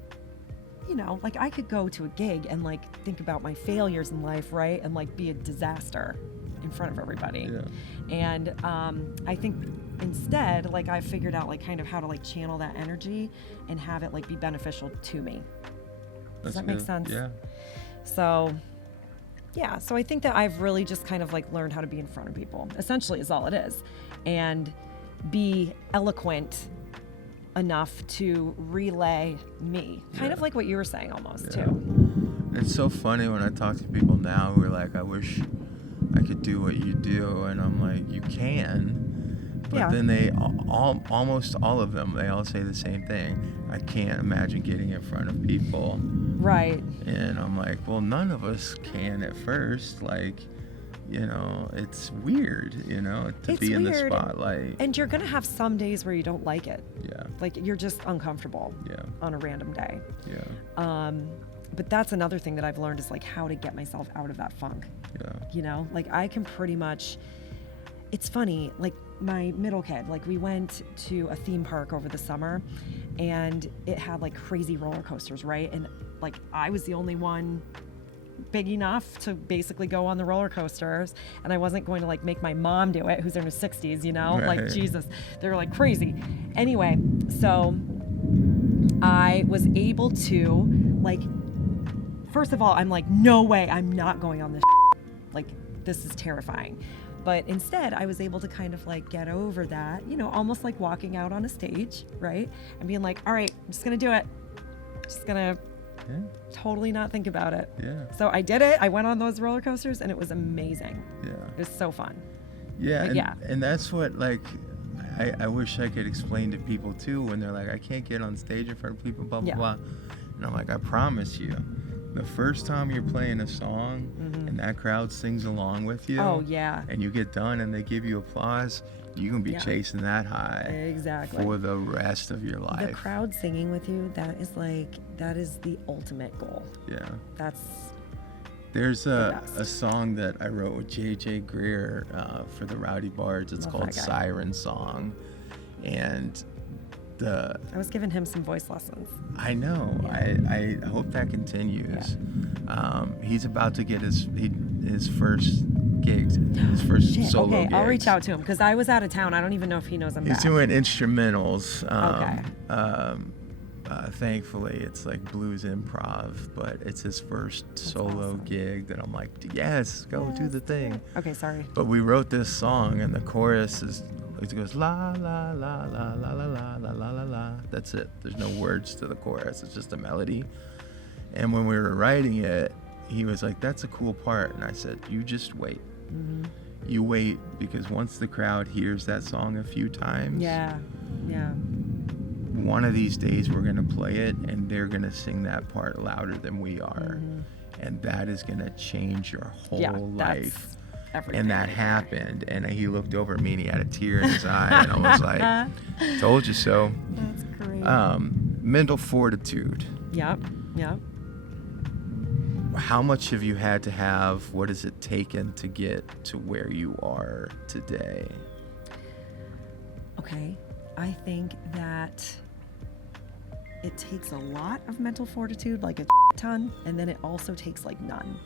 like I could go to a gig and like think about my failures in life, right? And like be a disaster in front of everybody. Yeah. And I think instead, like I figured out like kind of how to like channel that energy and have it like be beneficial to me. Does that make sense? Yeah. So I think that I've really just kind of like learned how to be in front of people, essentially is all it is, and be eloquent enough to relay me, kind of like what you were saying almost too. It's so funny when I talk to people now who are like, I wish I could do what you do, and I'm like, you can, but then they almost all of them, they all say the same thing. I can't imagine getting in front of people. Right. And I'm like, well, none of us can at first. Like, it's weird, to It's be in the weird, spotlight. And you're gonna have some days where you don't like it. Yeah. Like you're just uncomfortable. Yeah. On a random day. Yeah. But that's another thing that I've learned is like how to get myself out of that funk. Yeah. Like I can pretty much, it's funny, like my middle kid, like we went to a theme park over the summer and it had like crazy roller coasters, right? And like I was the only one big enough to basically go on the roller coasters, and I wasn't going to like make my mom do it, who's in her 60s, like Right. Jesus, they were like crazy. Anyway, so I was able to like, first of all, I'm like, no way, I'm not going on this like this is terrifying. But instead I was able to kind of like get over that, almost like walking out on a stage, right? And being like, all right, I'm just gonna do it, just gonna totally not think about it. Yeah. So I did it. I went on those roller coasters and it was amazing. Yeah. It was so fun. Yeah, But and that's what, like, I wish I could explain to people too when they're like, I can't get on stage in front of people, blah, blah, Yeah. blah. And I'm like, I promise you, the first time you're playing a song and that crowd sings along with you, Oh, yeah. and you get done and they give you applause, you're going to be Yeah. chasing that high Exactly. for the rest of your life. The crowd singing with you, that is the ultimate goal. Yeah. That's There's the a best. song that I wrote with J.J. Greer for the Rowdy Bards. It's Love called that guy. Siren Song. And I was giving him some voice lessons. I know. I hope that continues. He's about to get his first gigs, his first Shit, solo okay, gigs. I'll reach out to him because I was out of town. I don't even know if he knows I'm He's back. doing instrumentals. Okay. Thankfully, it's like blues improv, but it's his first solo awesome. gig that I'm like, yes, go do the thing. Okay, sorry. But we wrote this song, and the chorus it goes la la la la la la la la la la la. That's it. There's no words to the chorus. It's just a melody. And when we were writing it, he was like, "That's a cool part," and I said, "You just wait. Mm-hmm. You wait, because once the crowd hears that song a few times, Yeah. one of these days we're gonna play it, and they're gonna sing that part louder than we are, and that is gonna change your whole life." Everything. And that happened, and he looked over at me and he had a tear in his eye, and I was like, "Told you so." That's great. Mental fortitude. Yep. How much have you had to have? What has it taken to get to where you are today? Okay. I think that it takes a lot of mental fortitude, like a ton, and then it also takes like none.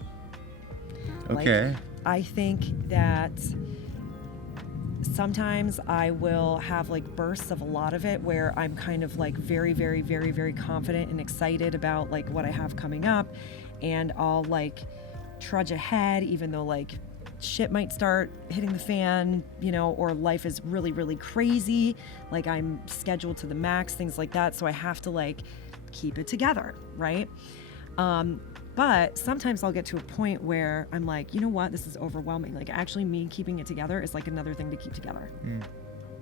Okay. Like, I think that sometimes I will have like bursts of a lot of it where I'm kind of like very, very, very, very confident and excited about like what I have coming up, and I'll like trudge ahead even though like shit might start hitting the fan, you know, or life is really, really crazy. Like I'm scheduled to the max, things like that. So I have to like keep it together, right? But sometimes I'll get to a point where I'm like, you know what, this is overwhelming. Like actually me keeping it together is like another thing to keep together,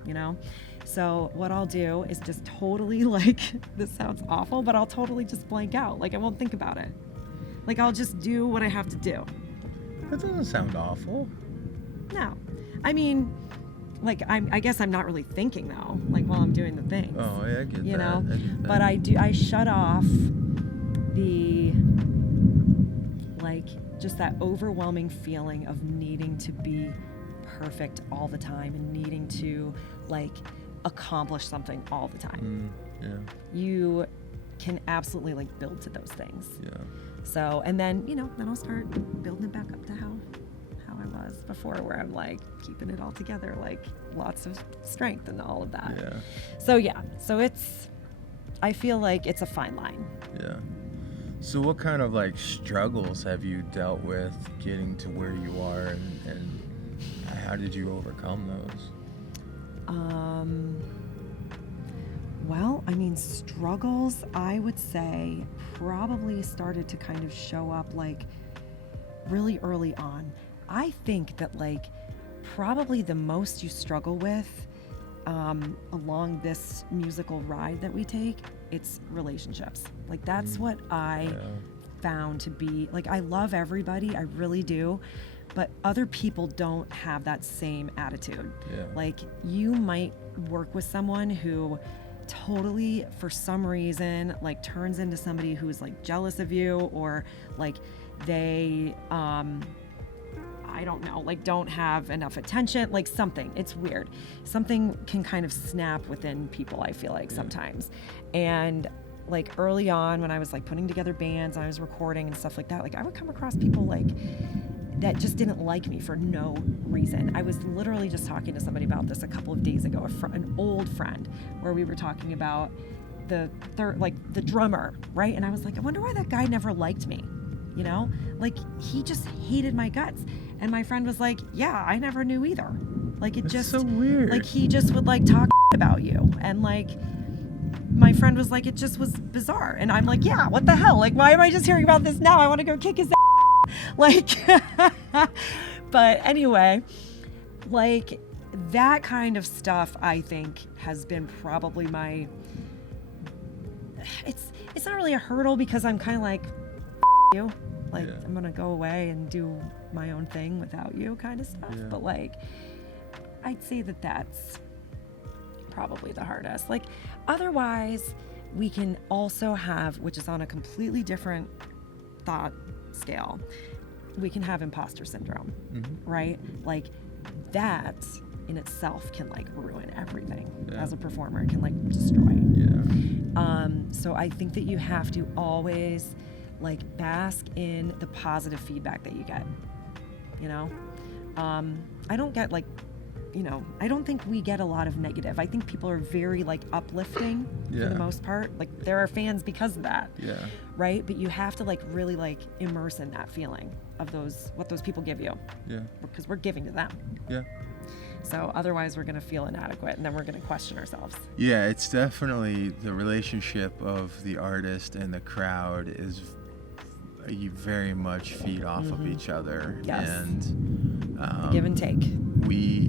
you know? So what I'll do is just totally like, this sounds awful, but I'll totally just blank out. Like I won't think about it. Like I'll just do what I have to do. That doesn't sound awful. No, I mean, like I guess I'm not really thinking though, like while I'm doing the things. Oh, yeah, I get You that. know, I get that. but I shut off the, like, just that overwhelming feeling of needing to be perfect all the time and needing to like accomplish something all the time. Yeah. You can absolutely like build to those things. Yeah. So, and then, you know, then I'll start building it back up to how I was before, where I'm like keeping it all together, like lots of strength and all of that. Yeah. So it's, I feel like it's a fine line. Yeah. So what kind of like struggles have you dealt with getting to where you are, and how did you overcome those? Well, I mean, struggles, I would say, probably started to kind of show up like really early on. I think that like probably the most you struggle with along this musical ride that we take, it's relationships. Like that's what I found to be, like I love everybody, I really do, but other people don't have that same attitude. Yeah. Like you might work with someone who totally, for some reason, like turns into somebody who's like jealous of you, or like they I don't know, like don't have enough attention, like something. It's weird. Something can kind of snap within people, I feel like sometimes. And like early on when I was like putting together bands and I was recording and stuff like that, like I would come across people like that just didn't like me for no reason. I was literally just talking to somebody about this a couple of days ago, an old friend, where we were talking about the drummer, right? And I was like, I wonder why that guy never liked me, you know? Like he just hated my guts. And my friend was like, yeah, I never knew either. Like it That's just so weird. Like he just would like talk about you, and like my friend was like, it just was bizarre. And I'm like, yeah, what the hell? Like, why am I just hearing about this now? I want to go kick his ass. Like, but anyway, like that kind of stuff I think has been probably my, it's not really a hurdle because I'm kind of like, you, like I'm gonna go away and do my own thing without you kind of stuff. But like, I'd say that that's probably the hardest. Like otherwise we can also have, which is on a completely different thought scale, we can have imposter syndrome, right? Like that in itself can like ruin everything as a performer. It can like destroy. So I think that you have to always like bask in the positive feedback that you get, you know? I don't get like, you know, I don't think we get a lot of negative. I think people are very like uplifting for the most part. Like there are fans because of that. Right? But you have to like really like immerse in that feeling of what those people give you. Because we're giving to them. So otherwise we're going to feel inadequate and then we're going to question ourselves. Yeah, it's definitely the relationship of the artist and the crowd is you very much feed off of each other. And give and take. We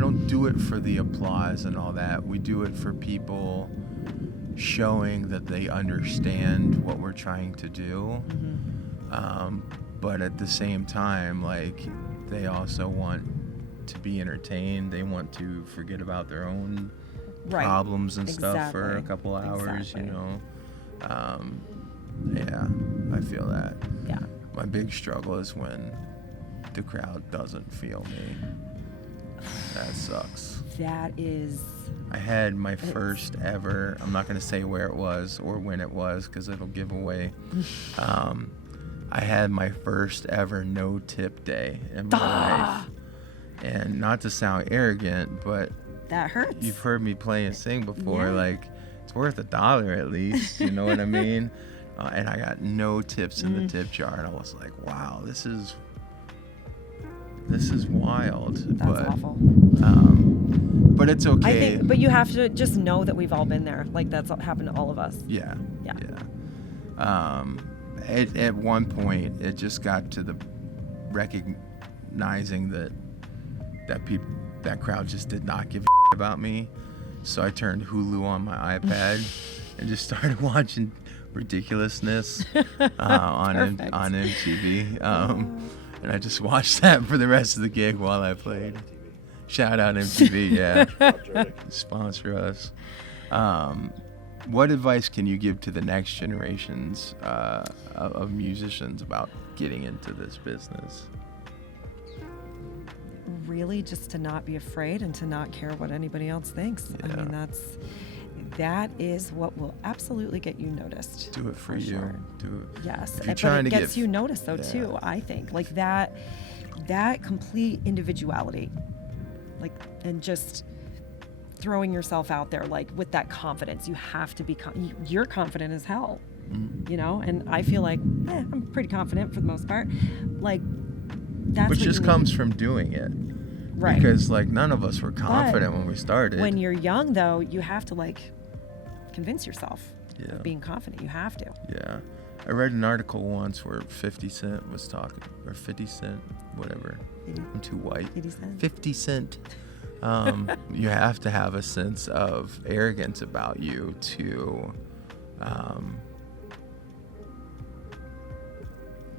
don't do it for the applause and all that. We do it for people showing that they understand what we're trying to do. But at the same time, like they also want to be entertained. They want to forget about their own problems and stuff for a couple hours, you know. Yeah, I feel that. Yeah. My big struggle is when the crowd doesn't feel me. That sucks. That is... I had my first ever, I'm not going to say where it was or when it was because it'll give away. I had my first ever no tip day in my life. And not to sound arrogant, but that hurts. You've heard me play and sing before. Like, it's worth $1 at least. You know what I mean? And I got no tips in the tip jar. And I was like, wow, this is wild. That's awful. But it's okay. I think, but you have to just know that we've all been there. Like that's happened to all of us. Yeah. At one point, it just got to the recognizing that crowd just did not give a about me. So I turned Hulu on my iPad and just started watching ridiculousness on MTV. And I just watched that for the rest of the gig while I played. Shout out MTV, yeah. Sponsor us. What advice can you give to the next generations of musicians about getting into this business? Really just to not be afraid and to not care what anybody else thinks. I mean, that is what will absolutely get you noticed. Do it for you. Sure. Do it. Yes, but it gets you noticed though too. I think like that complete individuality, like, and just throwing yourself out there like with that confidence. You have to be you're confident as hell, you know. And I feel like I'm pretty confident for the most part. Like that's which just comes from doing it. Right. Because like none of us were confident when we started. When you're young though, you have to like convince yourself of being confident. You have to. Yeah. I read an article once where 50 Cent was talking, or 50 Cent, whatever. 80. I'm too white. 50 Cent. 50 Cent. You have to have a sense of arrogance about you to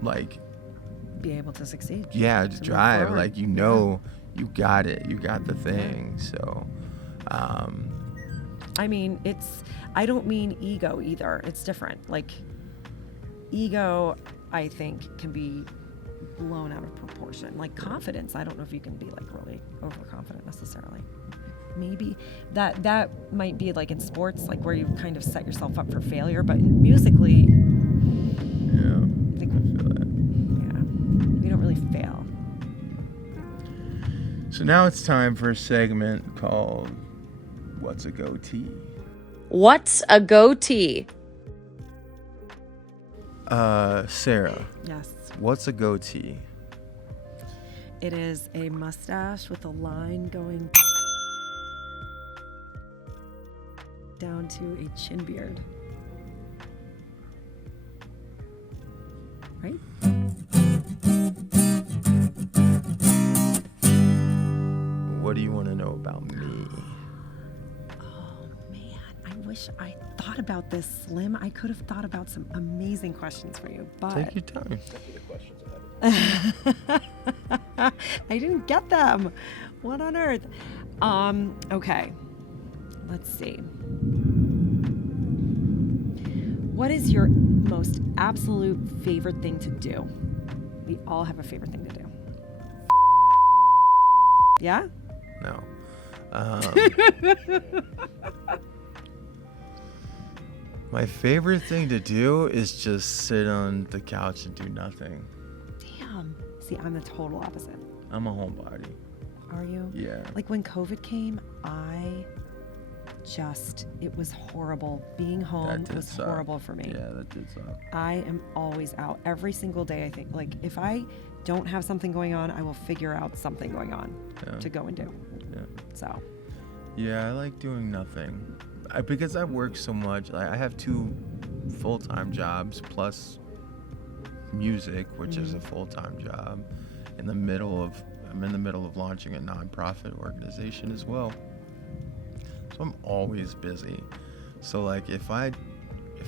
like be able to succeed. Yeah, to drive. Like you know you got it. You got the thing. So I mean, I don't mean ego either. It's different. Like ego, I think, can be blown out of proportion. Like confidence, I don't know if you can be like really overconfident necessarily. Maybe that might be like in sports, like where you kind of set yourself up for failure, but musically, I think we don't really fail. So now it's time for a segment called What's a Goatee? What's a goatee? Sarah. Yes. What's a goatee? It is a mustache with a line going down to a chin beard. Right? What do you want to know about me? Wish I thought about this, Slim. I could have thought about some amazing questions for you, but take your time. I didn't get them. What on earth? Okay. Let's see. What is your most absolute favorite thing to do? We all have a favorite thing to do. Yeah? No. My favorite thing to do is just sit on the couch and do nothing. Damn. See, I'm the total opposite. I'm a homebody. Are you? Yeah. Like when COVID came, it was horrible. Being home was suck. horrible for me. Yeah, that did suck. I am always out every single day. I think, like, if I don't have something going on, I will figure out something going on to go and do. Yeah. So. Yeah, I like doing nothing. Because I work so much. I have 2 full-time jobs plus music, which is a full-time job. I'm in the middle of launching a nonprofit organization as well. So I'm always busy. So like if I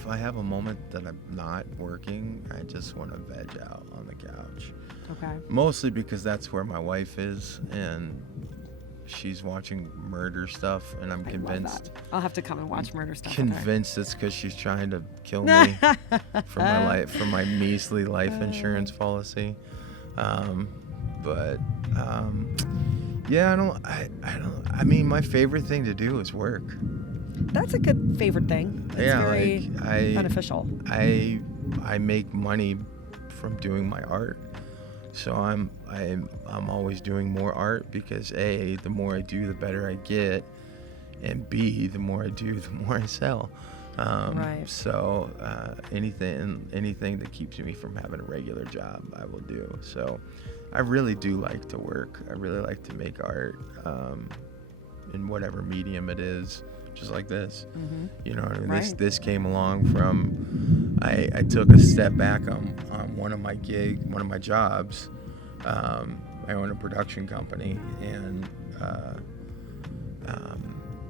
have a moment that I'm not working, I just want to veg out on the couch. Okay. Mostly because that's where my wife is, and she's watching murder stuff, and I'm convinced. I'll have to come and watch murder stuff. Convinced it's because she's trying to kill me for my measly life insurance policy. Yeah, I mean, my favorite thing to do is work. That's a good favorite thing. It's very beneficial. I make money from doing my art. So I'm always doing more art because A, the more I do, the better I get, and B, the more I do, the more I sell. Right. So anything that keeps me from having a regular job, I will do. So I really do like to work. I really like to make art in whatever medium it is, just like this. Mm-hmm. You know what I mean? Right. This came along from, I took a step back on one of my jobs. I own a production company, and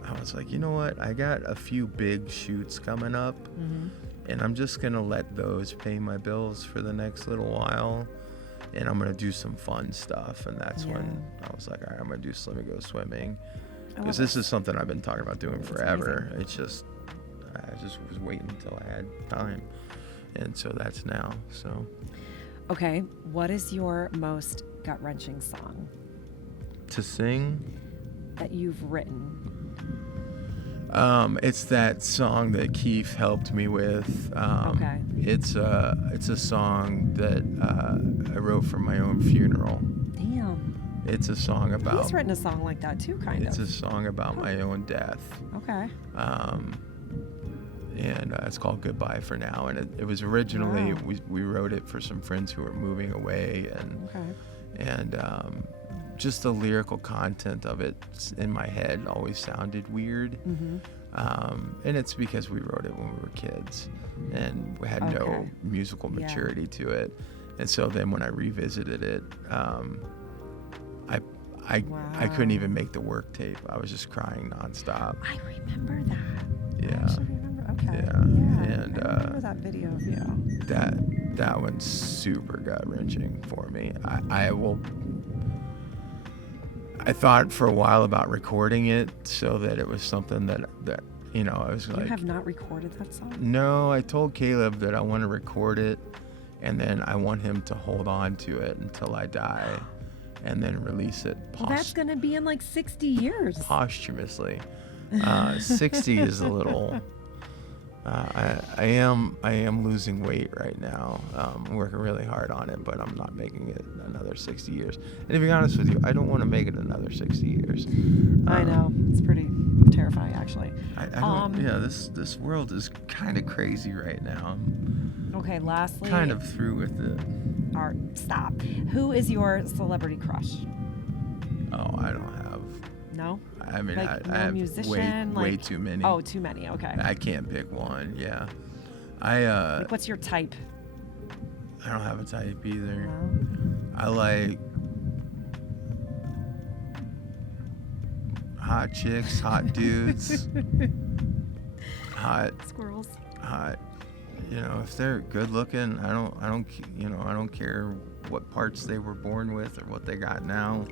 I was like, you know what? I got a few big shoots coming up, and I'm just gonna let those pay my bills for the next little while, and I'm gonna do some fun stuff. And that's when I was like, all right, I'm gonna do Slimmy Go Swimming, because this is something I've been talking about doing forever. It's just, I just was waiting until I had time, and so that's now. So. Okay, what is your most gut-wrenching song To sing? that you've written? It's that song that Keith helped me with. Okay. It's a song that I wrote for my own funeral. Damn. It's a song about. He's written a song like that too, kind of. It's a song about my own death. Okay. And it's called Goodbye for Now. And it was originally, Wow. we wrote it for some friends who were moving away, and just the lyrical content of it in my head always sounded weird. Mm-hmm. And it's because we wrote it when we were kids, and we had no musical maturity to it. And so then when I revisited it, I couldn't even make the work tape. I was just crying nonstop. I remember that. Yeah. I actually remember. Okay. Yeah. And I remember that video of you. that one's super gut-wrenching for me. I thought for a while about recording it so that it was something that I was like. You have not recorded that song? No, I told Caleb that I want to record it, and then I want him to hold on to it until I die, and then release it. Well, that's gonna be in like 60 years. Posthumously. 60 is a little. I am losing weight right now. I'm working really hard on it, but I'm not making it another 60 years. And to be honest with you, I don't want to make it another 60 years. I know, it's pretty terrifying, actually. This world is kind of crazy right now. Okay, lastly. Kind of through with it. Art. Stop. Who is your celebrity crush? Oh, I don't have. No. I mean, like, I have musician, way too many. Oh, too many. Okay. I can't pick one. Yeah. Like, what's your type? I don't have a type either. No? I like hot chicks, hot dudes, hot Squirrels. hot. If they're good looking, I don't care what parts they were born with or what they got now.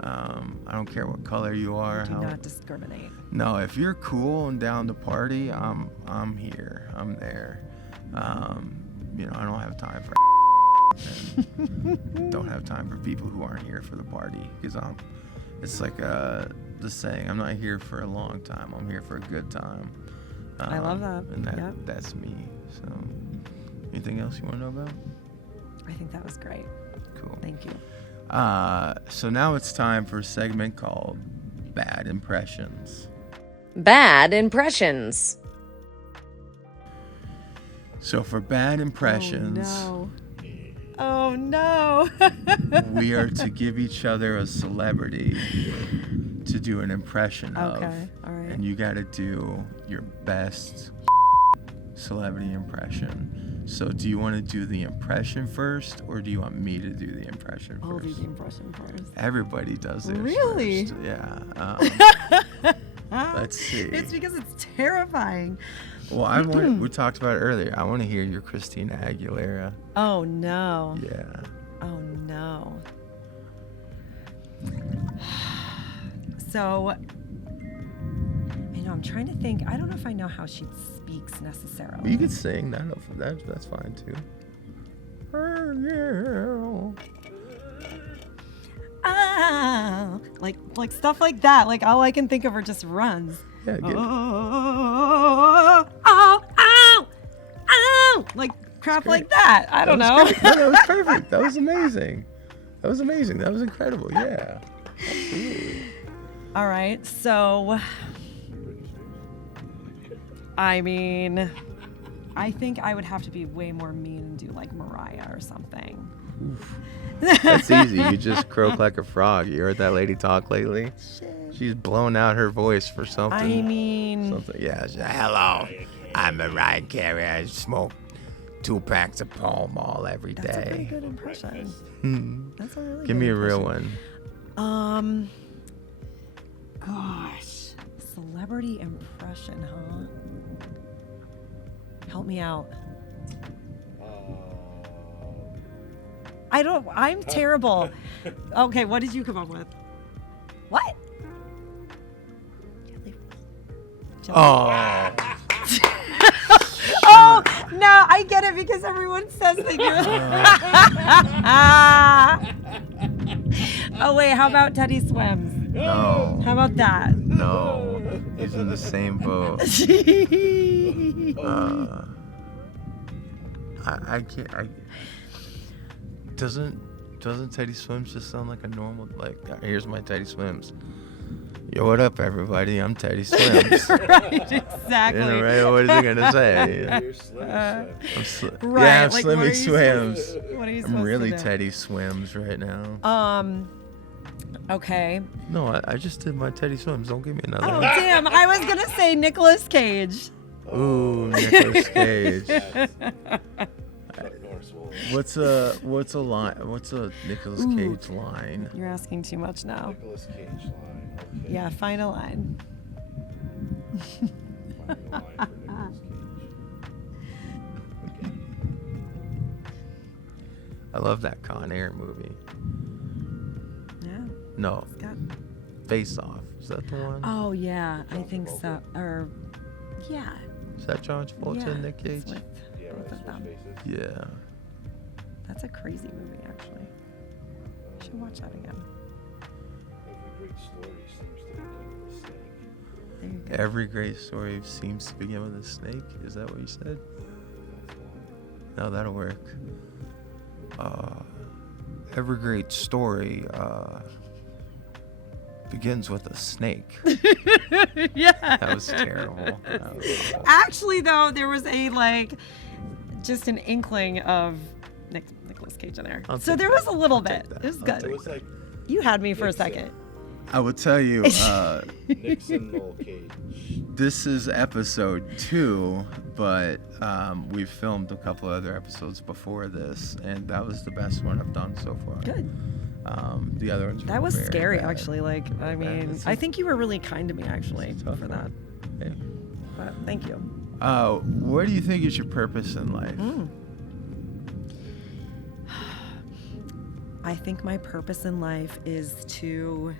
I don't care what color you are. Do not discriminate. No, if you're cool and down to party, I'm here. I'm there. I don't have time for and don't have time for people who aren't here for the party. Because it's like the saying, I'm not here for a long time. I'm here for a good time. I love that. And that's me. So, anything else you want to know about? I think that was great. Cool. Thank you. So now it's time for a segment called Bad Impressions. Bad impressions. So for bad impressions, Oh no. we are to give each other a celebrity to do an impression of. Okay, all right. And you got to do your best celebrity impression. So do you want to do the impression first, or do you want me to do the impression first? I'll do the impression first. Everybody does theirs Really? first. Yeah. Let's see. It's because it's terrifying. Well, we talked about it earlier. I want to hear your Christina Aguilera. Oh no. Yeah. Oh no. So, I'm trying to think. I don't know if I know how she speaks necessarily. You could sing. That's fine too. Ah, like stuff like that. Like all I can think of are just runs. Yeah. Like crap like that. I don't know. No, that was perfect. That was amazing. That was incredible. Yeah. Absolutely. All right. So, I mean, I think I would have to be way more mean and do like Mariah or something. That's easy. You just croak like a frog. You heard that lady talk lately? She's blown out her voice for something. I mean, something. Yeah. Hello, I'm Mariah Carey. I smoke 2 packs of Pall Mall every day. that's a pretty good impression. That's a really Give good me a impression. real one. Gosh, celebrity impression, huh? Help me out. I'm terrible. Okay, what did you come up with? What? Oh. Oh, no, I get it because everyone says that you. Oh, wait, how about Teddy Swims? No. How about that? No. He's in the same boat. I can't. Doesn't Teddy Swims just sound like a normal, like, here's my Teddy Swims. Yo, what up, everybody? I'm Teddy Swims. Right, exactly. You know, right? What is he gonna say? You're Slimmy. Right, Yeah, I'm like, Slimmy what are you Swims. What are you I'm supposed really to do? Teddy Swims right now. Okay. No, I just did my Teddy Swims. Don't give me another Oh, one. damn, I was gonna say Nicolas Cage. Ooh, Nicolas Cage. North Swole. What's a line? What's a Nicolas Cage line? You're asking too much now. Nicolas Cage line. Okay. Yeah, find a line. Find a line for Nicolas Cage. I love that Con Air movie. Yeah. No, It's got... Face Off. Is that the one? Oh, yeah, I think so. Or, yeah. Is that John Travolta Yeah, and Nick Cage? it's with Yeah, both right. of Switch them. faces. Yeah. That's a crazy movie, actually. I should watch that again. Every great story seems to begin with a snake. There you go. Every great story seems to begin with a snake. Is that what you said? That's one. No, that'll work. Every great story begins with a snake. Yeah. That was terrible. That was awful. Actually, though, there was just an inkling of Nicolas Cage in there. I'll So take there that. was a little I'll bit. take that. It was I'll good. It was like You had me for a Nixon. second. I will tell you, Nixon Noel Cage. this is episode 2, but we've filmed a couple other episodes before this, and that was the best one I've done so far. Good. The other ones were That was very scary, bad. actually. Like, I mean, It's I think you were really kind to me, actually, It's a tough for that. one. Yeah. But thank you. What do you think is your purpose in life? I think my purpose in life is to,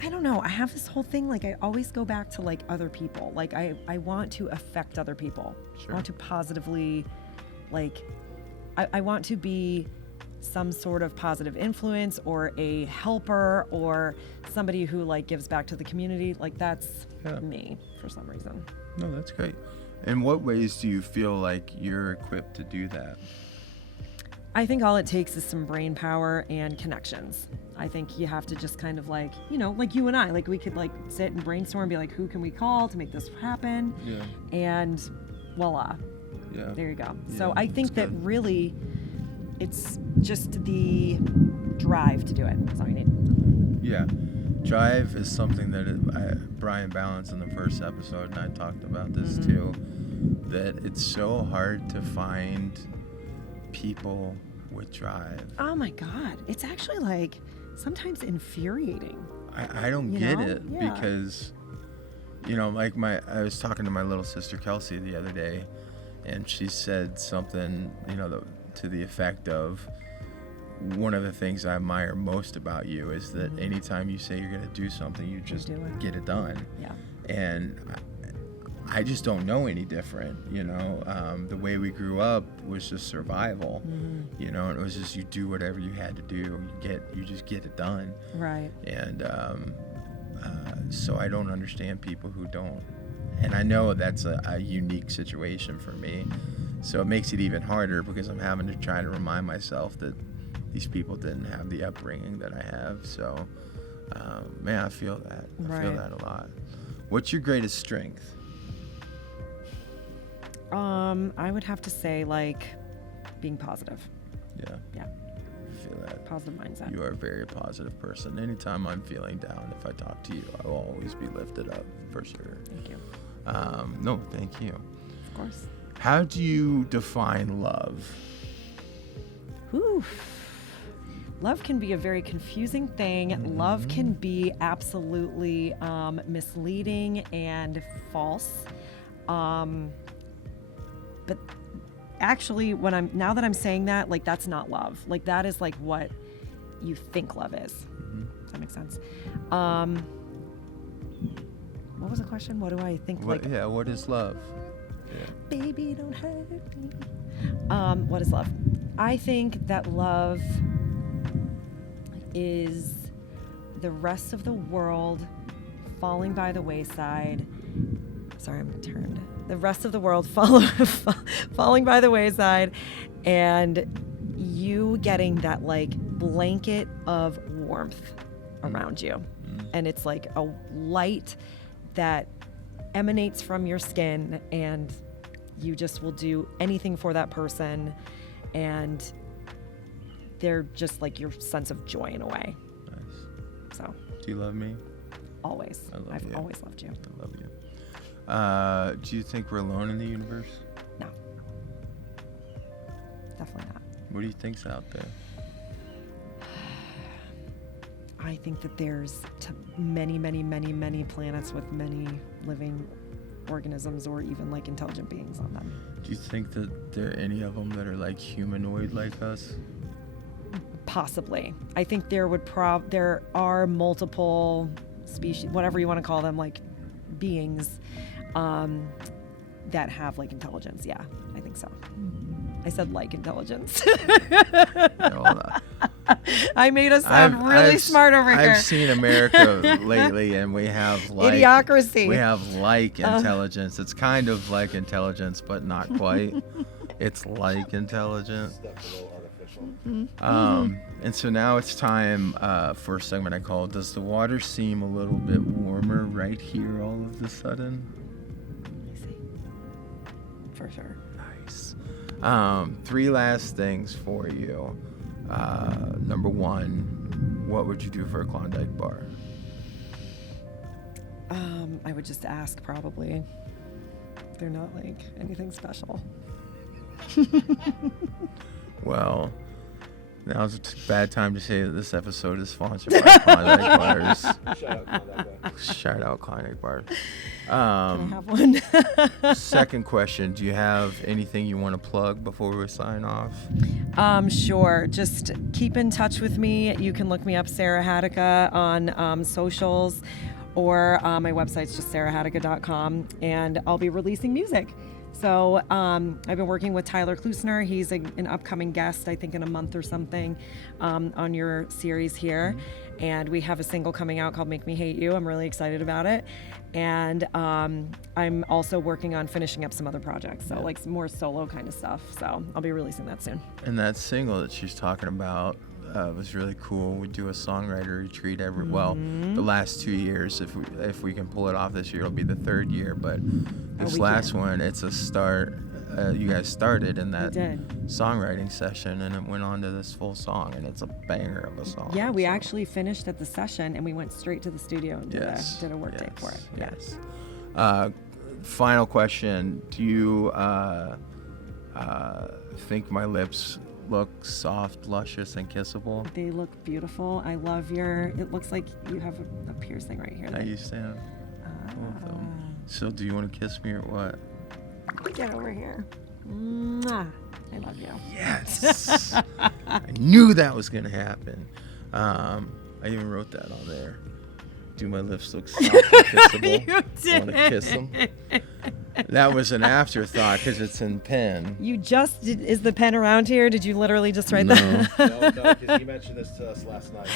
I don't know, I have this whole thing, like I always go back to like other people. Like I want to affect other people. Sure. I want to positively like I want to be some sort of positive influence or a helper or somebody who like gives back to the community. Like that's me for some reason. No, that's great. In what ways do you feel like you're equipped to do that? I think all it takes is some brain power and connections. I think you have to just kind of like, you know, like you and I, like we could like sit and brainstorm and be like, who can we call to make this happen? Yeah. And voila. Yeah. There you go. Yeah, So I think that's that good. really it's just the drive to do it. That's all you need. Yeah. Drive is something that Brian Balance in the first episode, and I talked about this too, that it's so hard to find people with drive. Oh my God. It's actually like sometimes infuriating. I don't You get know? it Yeah. because, you know, like I was talking to my little sister Kelsey the other day, and she said something, you know, to the effect of, one of the things I admire most about you is that anytime you say you're going to do something, you just do it. get it done. Yeah. And I just don't know any different, you know. The way we grew up was just survival, you know, and it was just you do whatever you had to do. You just get it done. Right. And so I don't understand people who don't. And I know that's a unique situation for me. So it makes it even harder because I'm having to try to remind myself that these people didn't have the upbringing that I have. So, man, I feel that. I feel Right. that a lot. What's your greatest strength? I would have to say like being positive. Yeah, Yeah. I feel that. Positive mindset. You are a very positive person. Anytime I'm feeling down, if I talk to you, I will always be lifted up, for sure. Thank you. No, thank you. Of course. How do you define love? Whew. Love can be a very confusing thing. Love can be absolutely misleading and false. But actually, now that I'm saying that, like that's not love. Like that is like what you think love is. Does that make sense? What was the question? What do I think? What is love? Baby, don't hurt me. What is love? I think that love is the rest of the world falling by the wayside. Sorry, I'm turned. The rest of the world falling by the wayside, and you getting that like blanket of warmth around you. And it's like a light that emanates from your skin, and you just will do anything for that person, and they're just like your sense of joy in a way. Nice. So Do you love me? always. I love I've you. always loved you. I love you. Do you think we're alone in the universe? No. Definitely not. What do you think's out there? I think that there's many, many, many, many planets with many living organisms or even like intelligent beings on them. Do you think that there are any of them that are like humanoid like us? Possibly. I think there are multiple species, whatever you want to call them, like beings that have like intelligence. Yeah, I think so. I said like intelligence. No, I made us sound really smart over here. I've seen America lately, and we have like Idiocracy. We have like intelligence. It's kind of like intelligence, but not quite. It's like intelligence. Step below artificial. And so now it's time for a segment I call "Does the water seem a little bit warmer right here all of a sudden?" For sure. Nice. 3 last things for you. Number 1, what would you do for a Klondike bar? I would just ask probably. They're not like anything special. Well, now's a bad time to say that this episode is sponsored by Klondike Bars. Shout out Klondike Bar. Shout out Klondike Bars. Can I have one? Second question, do you have anything you want to plug before we sign off? Sure. Just keep in touch with me. You can look me up, Sarah Hadeka, on socials, or my website's just sarahhadeka.com, and I'll be releasing music. So I've been working with Tyler Klusner. He's an upcoming guest, I think in a month or something, on your series here. And we have a single coming out called Make Me Hate You. I'm really excited about it. And I'm also working on finishing up some other projects, so like some more solo kind of stuff. So I'll be releasing that soon. And that single that she's talking about was really cool. We do a songwriter retreat the last 2 years. If we can pull it off this year, it'll be the 3rd year. But this last one, it's a start. You guys started in that songwriting session, and it went on to this full song, and it's a banger of a song. Yeah, we actually finished at the session, and we went straight to the studio and did a work day for it. Yes. Final question: do you think my lips look soft, luscious, and kissable? They look beautiful. I love it looks like you have a piercing right here. I used to have both of them. So do you want to kiss me or what? Get over here. Mwah. I love you. Yes. I knew that was going to happen. I even wrote that on there. Do my lips look soft and kissable? You did. Want to kiss them? That was an afterthought because it's in pen. You just did. Is the pen around here? Did you literally just write that? No, because he mentioned this to us last night.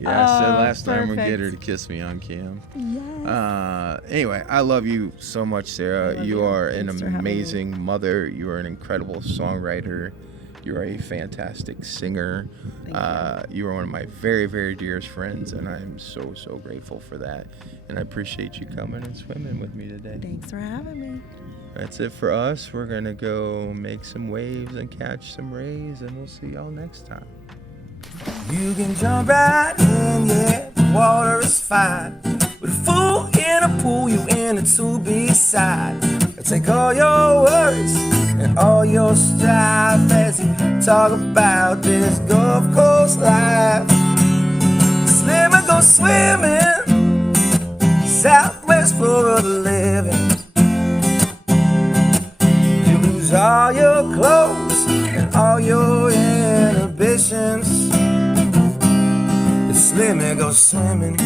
Yeah, I said last time we'd perfect. get her to kiss me on cam. Yes. Anyway, I love you so much, Sarah. love You you. are Thanks for an having me. amazing mother. You are an incredible songwriter. You are a fantastic singer. You are one of my very, very dearest friends, and I'm so, so grateful for that. And I appreciate you coming and swimming with me today. Thanks for having me. That's it for us. We're going to go make some waves and catch some rays, and we'll see y'all next time. You can jump right in, yeah, the water is fine. With a fool in a pool, you in a two-be side. Take all your worries and all your strife as you talk about this Gulf Coast life. Slimmy go swimming, Southwest Florida living. You lose all your clothes and all your inhibitions. Slimmy go swimming.